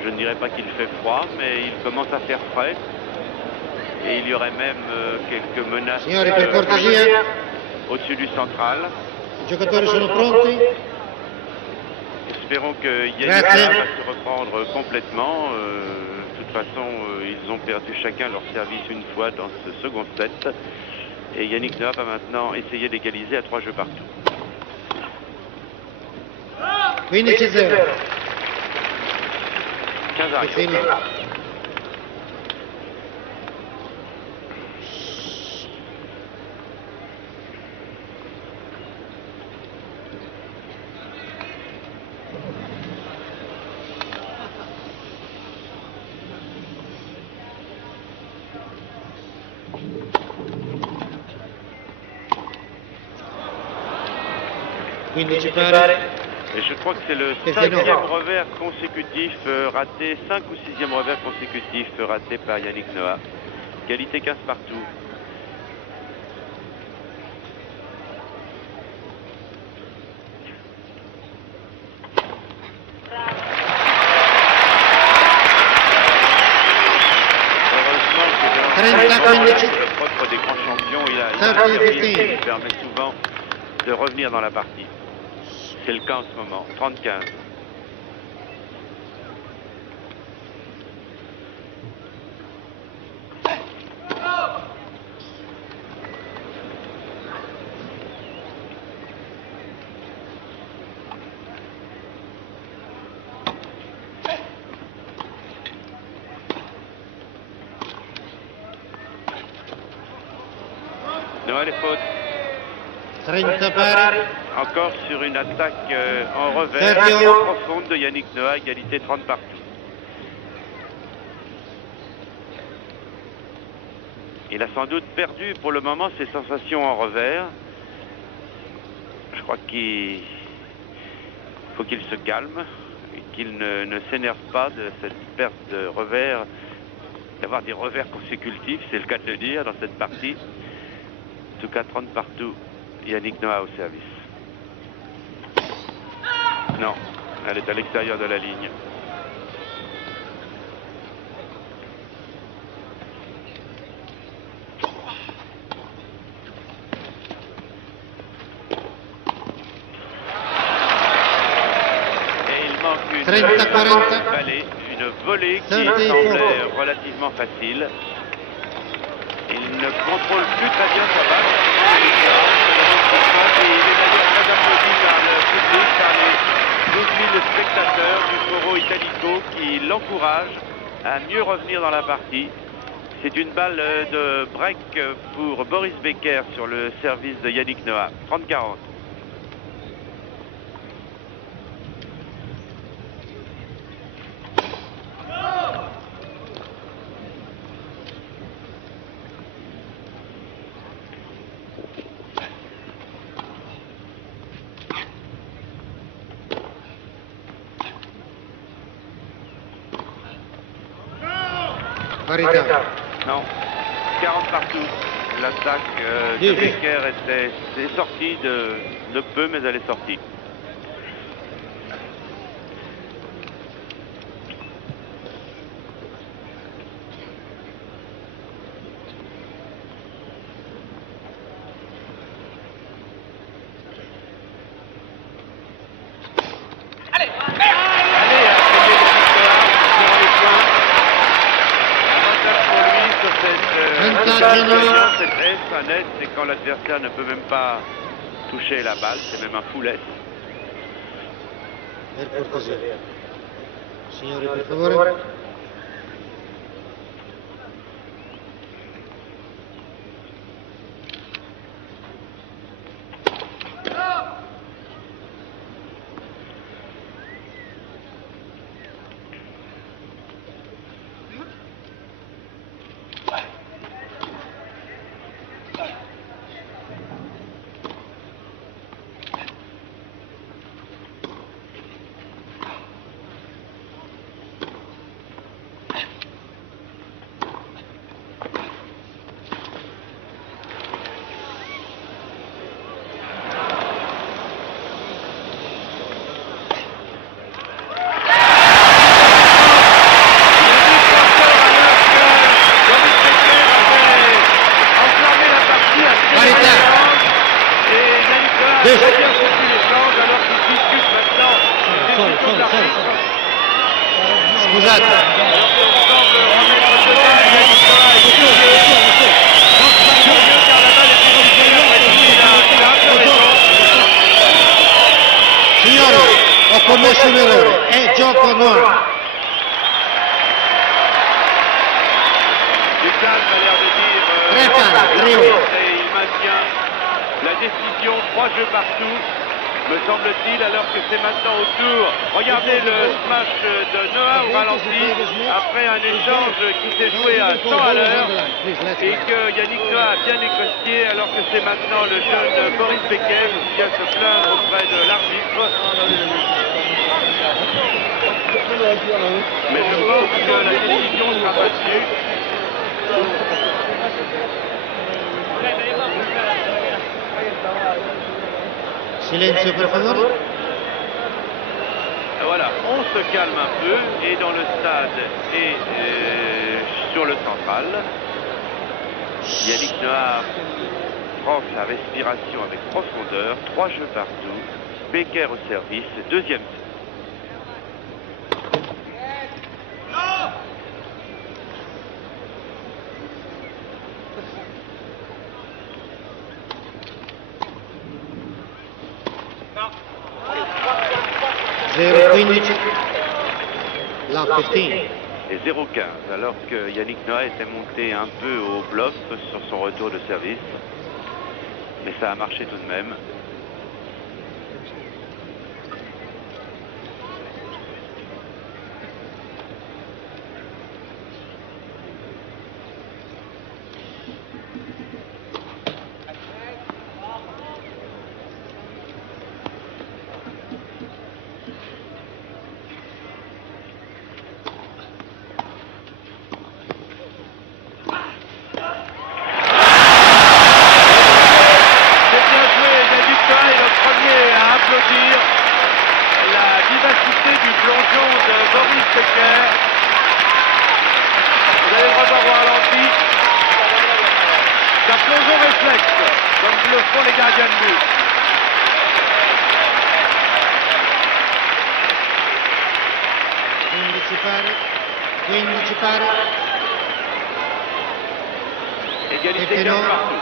je ne dirais pas qu'il fait froid, mais il commence à faire frais. Et il y aurait même quelques menaces Signori, per cortesia, au-dessus du central. i giocatori sono pronti. Espérons que Yannick Grazie. va se reprendre complètement. De toute façon, ils ont perdu chacun leur service une fois dans ce second set. Et Yannick Noah va maintenant essayer d'égaliser à 3 jeux partout. 15-0. 15 È arrière. finito. Quindi ci pare. Et je crois que c'est le C'est 5e énorme. revers consécutif raté, 5 ou 6e revers consécutif raté par Yannick Noah. Qualité 15 partout. Heureusement que 30-15. le propre des grands champions, il a un 30-15. service qui lui permet souvent de revenir dans la partie. C'est le cas en ce moment, 30-15. Noël et faute. 30 pari. Encore sur une attaque en revers Sergio. profonde de Yannick Noah, égalité 30 partout. Il a sans doute perdu pour le moment ses sensations en revers. Je crois qu'il faut qu'il se calme et qu'il ne s'énerve pas de cette perte de revers, d'avoir des revers consécutifs, c'est le cas de le dire dans cette partie. En tout cas 30 partout, Yannick Noah au service. Non, elle est à l'extérieur de la ligne. Et il manque une 30-40. volée, une volée qui 30-40. semblait relativement facile. Il ne contrôle plus très bien sa balle. Et il est d'ailleurs très applaudi par le public, par les 12 000 spectateurs du Foro Italico qui l'encouragent à mieux revenir dans la partie. C'est une balle de break pour Boris Becker sur le service de Yannick Noah. 30-40. Parità. Non, 40 partout. L'attaque de Oui. Becker est sortie de peu, mais elle est sortie. Allez, Vantaggio Noah. cette S, un S, c'est quand l'adversaire ne peut même pas toucher la balle, c'est même un full S. Per cortesia. Signori, per favore. Deux. très bien foutu les jambes alors qu'il discute maintenant des décisions d'arbitre. Scusate. Alors qu'on semble remettre de bas Yannick Noah est furieux. Furieux car la balle est décisée. Après tout, il a un peu raison. Signori, ho commesso un errore, è gioco nuovo. Du calme a l'air de dire Très calme, Rio. et il maintient la décision, 3 jeux partout, me semble-t-il, alors que c'est maintenant au tour. Regardez le smash de Noah au ralenti, après un échange qui s'est joué à 100 à l'heure, et que Yannick Noah a bien négocié, alors que c'est maintenant le jeune Boris Becker qui vient se plaindre auprès de l'arbitre. Mais je pense que la décision sera battue. Silenzio per favore. Voilà, on se calme un peu, et dans le stade et sur le central. Yannick Noah prend sa respiration avec profondeur, 3 jeux partout, Becker au service, deuxième. 0-15, la 15. Et 0-15, alors que Yannick Noah était monté un peu au bluff sur son retour de service. Mais ça a marché tout de même. Égalité 15 partout.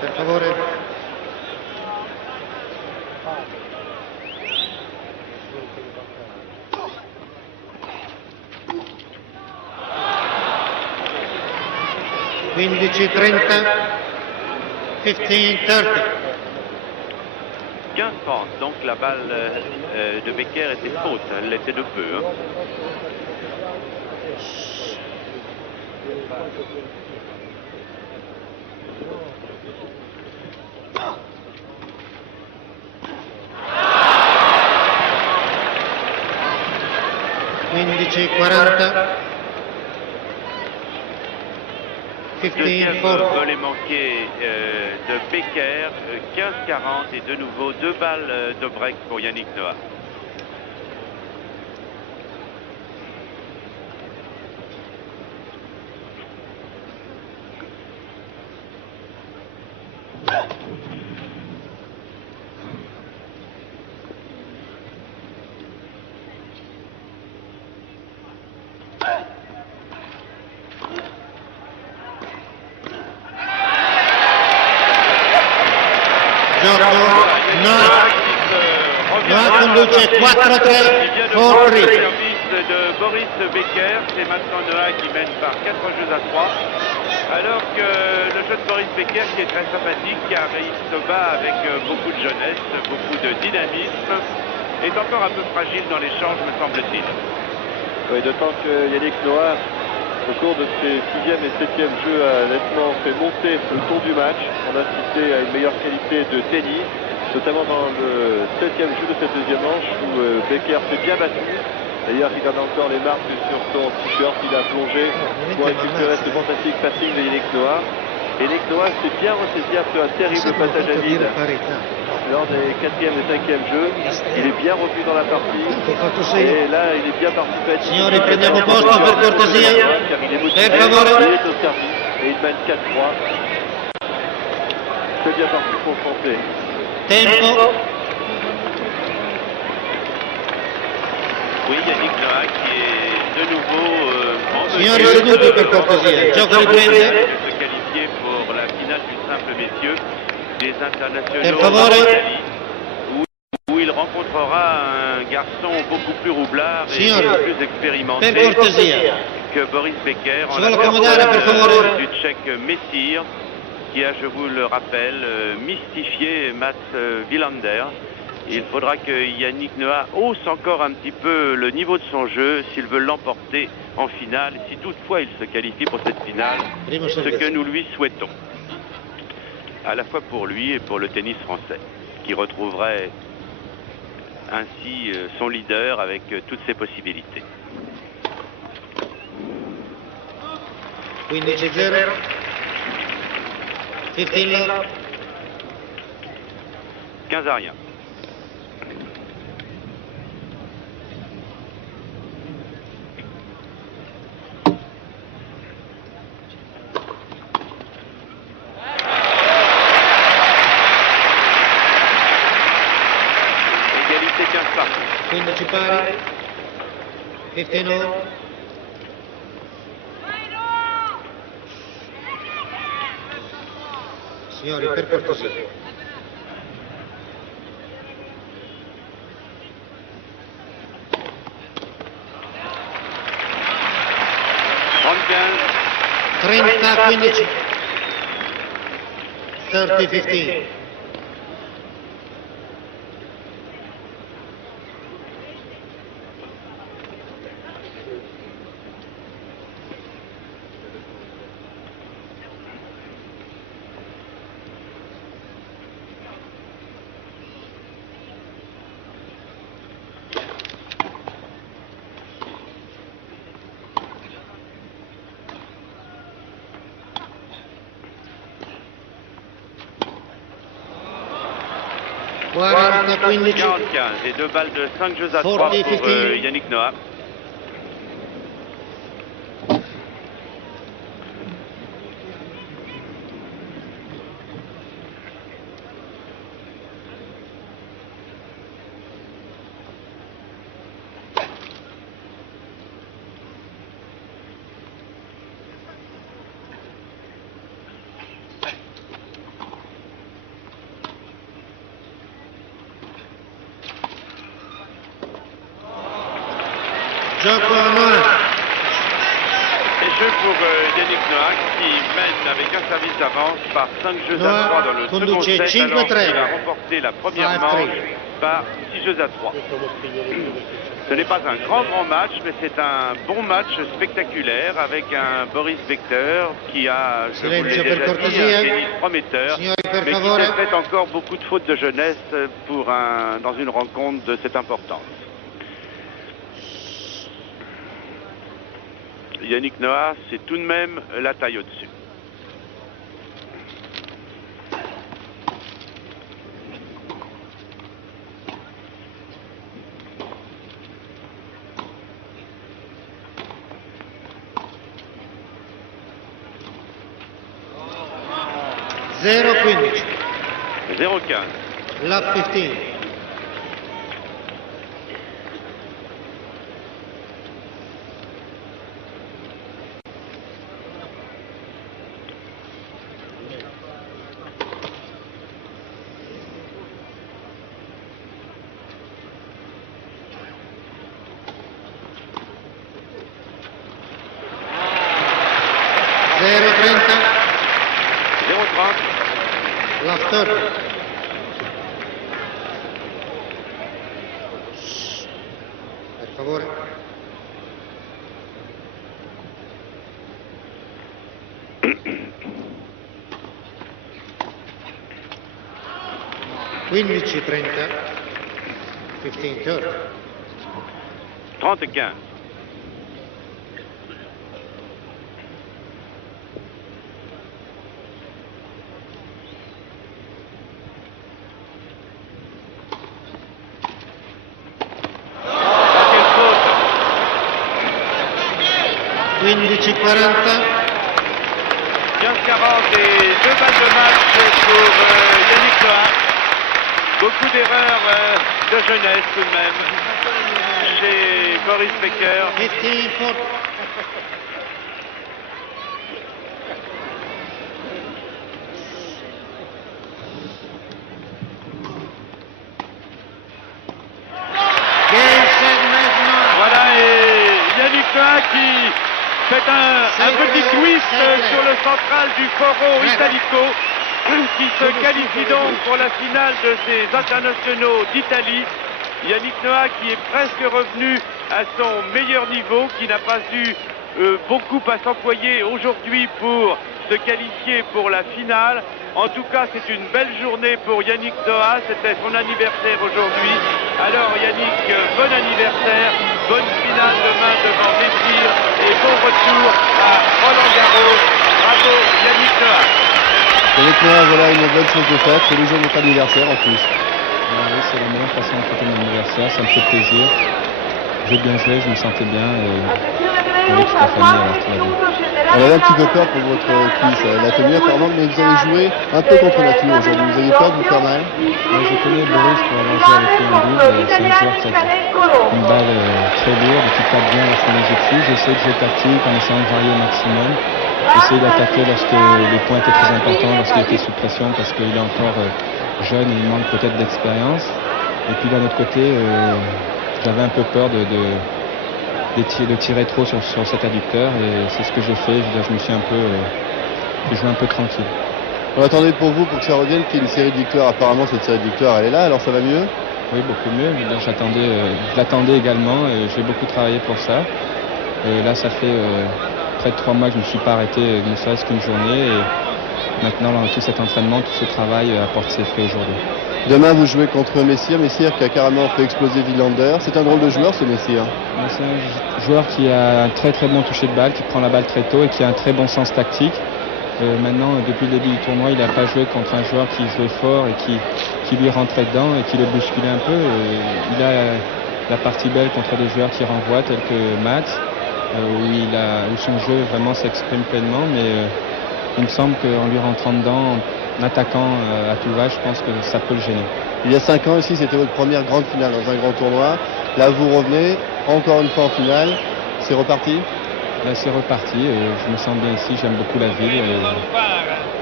Per favore. Quindici 30, 15-30. 15-30, donc la balle de Becker était faute, elle l'était de peu. Hein. Quindici 40. Deuxième volet manqué de Becker, 15-40 et de nouveau 2 balles de break pour Yannick Noah. Noah conduce 4-3 pour le service de Boris Becker. C'est maintenant Noah qui mène par 4 jeux à 3. Alors que le jeune Boris Becker, qui est très sympathique, car il se bat avec beaucoup de jeunesse, beaucoup de dynamisme, est encore un peu fragile dans l'échange, me semble-t-il. Oui, d'autant que Yannick Noah, au cours de ses 6e et 7e jeux, a nettement fait monter le ton du match. On a assisté à une meilleure qualité de tennis, notamment dans le 7e jeu de cette deuxième manche où Becker s'est bien battu. D'ailleurs, il en a encore les marques sur son t-shirt, il a plongé pour récupérer ce fantastique passing de Yannick Noah. Yannick Noah s'est bien ressaisi après un terrible passage à vide lors des 4e et 5e jeux. Il est bien revenu dans la partie et là, il est bien parti. Signori, prendiamo posto per cortesia. Car il est motivé, Per favore. il est au service et il mène 4-3. C'est bien parti pour le Français. Tempo. Oui, Yannick Noah qui est de nouveau en Signori mesure seduti per cortesia, il gioco riprende. de se qualifier pour la finale du simple messieurs des internationaux Per favore. d'Italie, où il rencontrera un garçon beaucoup plus roublard et Signori, beaucoup plus per expérimenté cortesia. que Boris Becker, Si en vuole la accomodare, per personne favore. du Tchèque Messire, qui a, je vous le rappelle, mystifié Mats Wilander. Il faudra que Yannick Noah hausse encore un petit peu le niveau de son jeu s'il veut l'emporter en finale, si toutefois il se qualifie pour cette finale, Primo ce servizio. que nous lui souhaitons, à la fois pour lui et pour le tennis français, qui retrouverait ainsi son leader avec toutes ses possibilités. 15-0. 15 love. 15 à rien. Égalité 15 partout. 15 pari. 15 all. Signori, per cortesia. « 30-15. 30-15. Guarda, 15. 40-15 et 2 balles de 5 jeux à 3 40, pour 15. Yannick Noah. Gioco a Noah. Et jeu pour Yannick Noah qui mène avec un service d'avance par 5 jeux Noah à 3 dans le second conduce set, alors 5-3. qu'il a remporté la première 5-3. manche par 6 jeux à 3. Ce n'est pas un grand match, mais c'est un bon match spectaculaire avec un Boris Becker qui a, je vous l'ai Silenzio per déjà dit, un cortesia. tennis prometteur, Signori, per mais qui favore. fait encore beaucoup de fautes de jeunesse dans une rencontre de cette importance. Yannick Noah, c'est tout de même la taille au-dessus. Zero 15. 0-15. Love 15. Zero 30. 0-30. Love 30. Per favore. Quindici 30. 15 30. 30-15. Quelle faute! 15 40. 15-40 et 2 balles de match pour Yannick Noah. beaucoup d'erreurs de jeunesse tout de même chez Boris Becker. 15 for Voilà, et Yannick Noah qui fait un petit twist sur le central du Foro Italico, qui se qualifie donc pour la finale de ces internationaux d'Italie. Yannick Noah qui est presque revenu à son meilleur niveau, qui n'a pas eu beaucoup à s'employer aujourd'hui pour se qualifier pour la finale. En tout cas, c'est une belle journée pour Yannick Noah, c'était son anniversaire aujourd'hui. Alors Yannick, bon anniversaire, bonne finale demain devant Messire et bon retour à Roland Garros. Bravo Yannick Noah. Yannick Noah, voilà une bonne chose de faite, c'est le jour de votre anniversaire en plus. Oui, c'est la meilleure façon de fêter mon anniversaire, ça me fait plaisir. J'ai bien joué, je me sentais bien et avec toute la famille, alors tout va bien. On avait un petit peu peur pour votre cuisse, la tenue apparemment, mais vous avez joué un peu contre nature aujourd'hui. Vous avez peur de vous faire mal? Moi, je connais Boris pour avoir joué avec lui en double. C'est un joueur qui a une balle très lourde et qui tape bien lorsqu'on les écrit. J'essaie de jouer tactique en essayant de varier au maximum. J'essaie d'attaquer lorsque les points étaient très importants, lorsqu'il était sous pression, parce qu'il est encore jeune et il manque peut-être d'expérience. Et puis d'un autre côté, j'avais un peu peur de tirer trop sur cet adducteur et c'est ce que j'ai fait. Je me suis j'ai joué un peu tranquille. On attendait pour vous, pour que ça revienne, qu'il y ait une série de victoires. Apparemment, cette série de victoires, elle est là, alors ça va mieux? Oui, beaucoup mieux. Je l'attendais également et j'ai beaucoup travaillé pour ça. Là, ça fait près de 3 mois que je ne me suis pas arrêté, ne serait-ce qu'une journée. Et maintenant, tout cet entraînement, tout ce travail apporte ses fruits aujourd'hui. Demain, vous jouez contre Messire qui a carrément fait exploser Wilander. C'est un drôle de joueur, ce Messire. C'est un joueur qui a un très très bon toucher de balle, qui prend la balle très tôt et qui a un très bon sens tactique. Maintenant, depuis le début du tournoi, il n'a pas joué contre un joueur qui jouait fort et qui lui rentrait dedans et qui le bousculait un peu. Il a la partie belle contre des joueurs qui renvoient, tels que Max, où son jeu vraiment s'exprime pleinement, mais il me semble qu'en lui rentrant dedans, en attaquant à tout va, je pense que ça peut le gêner. Il y a 5 ans aussi, c'était votre première grande finale dans un grand tournoi. Là, vous revenez encore une fois en finale. C'est reparti? Là, c'est reparti. Je me sens bien ici. J'aime beaucoup la ville.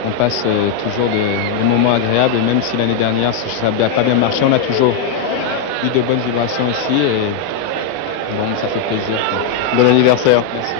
On passe toujours de moments agréables. Et même si l'année dernière, ça n'a pas bien marché, on a toujours eu de bonnes vibrations ici. Et bon, ça fait plaisir. Bon anniversaire. Merci.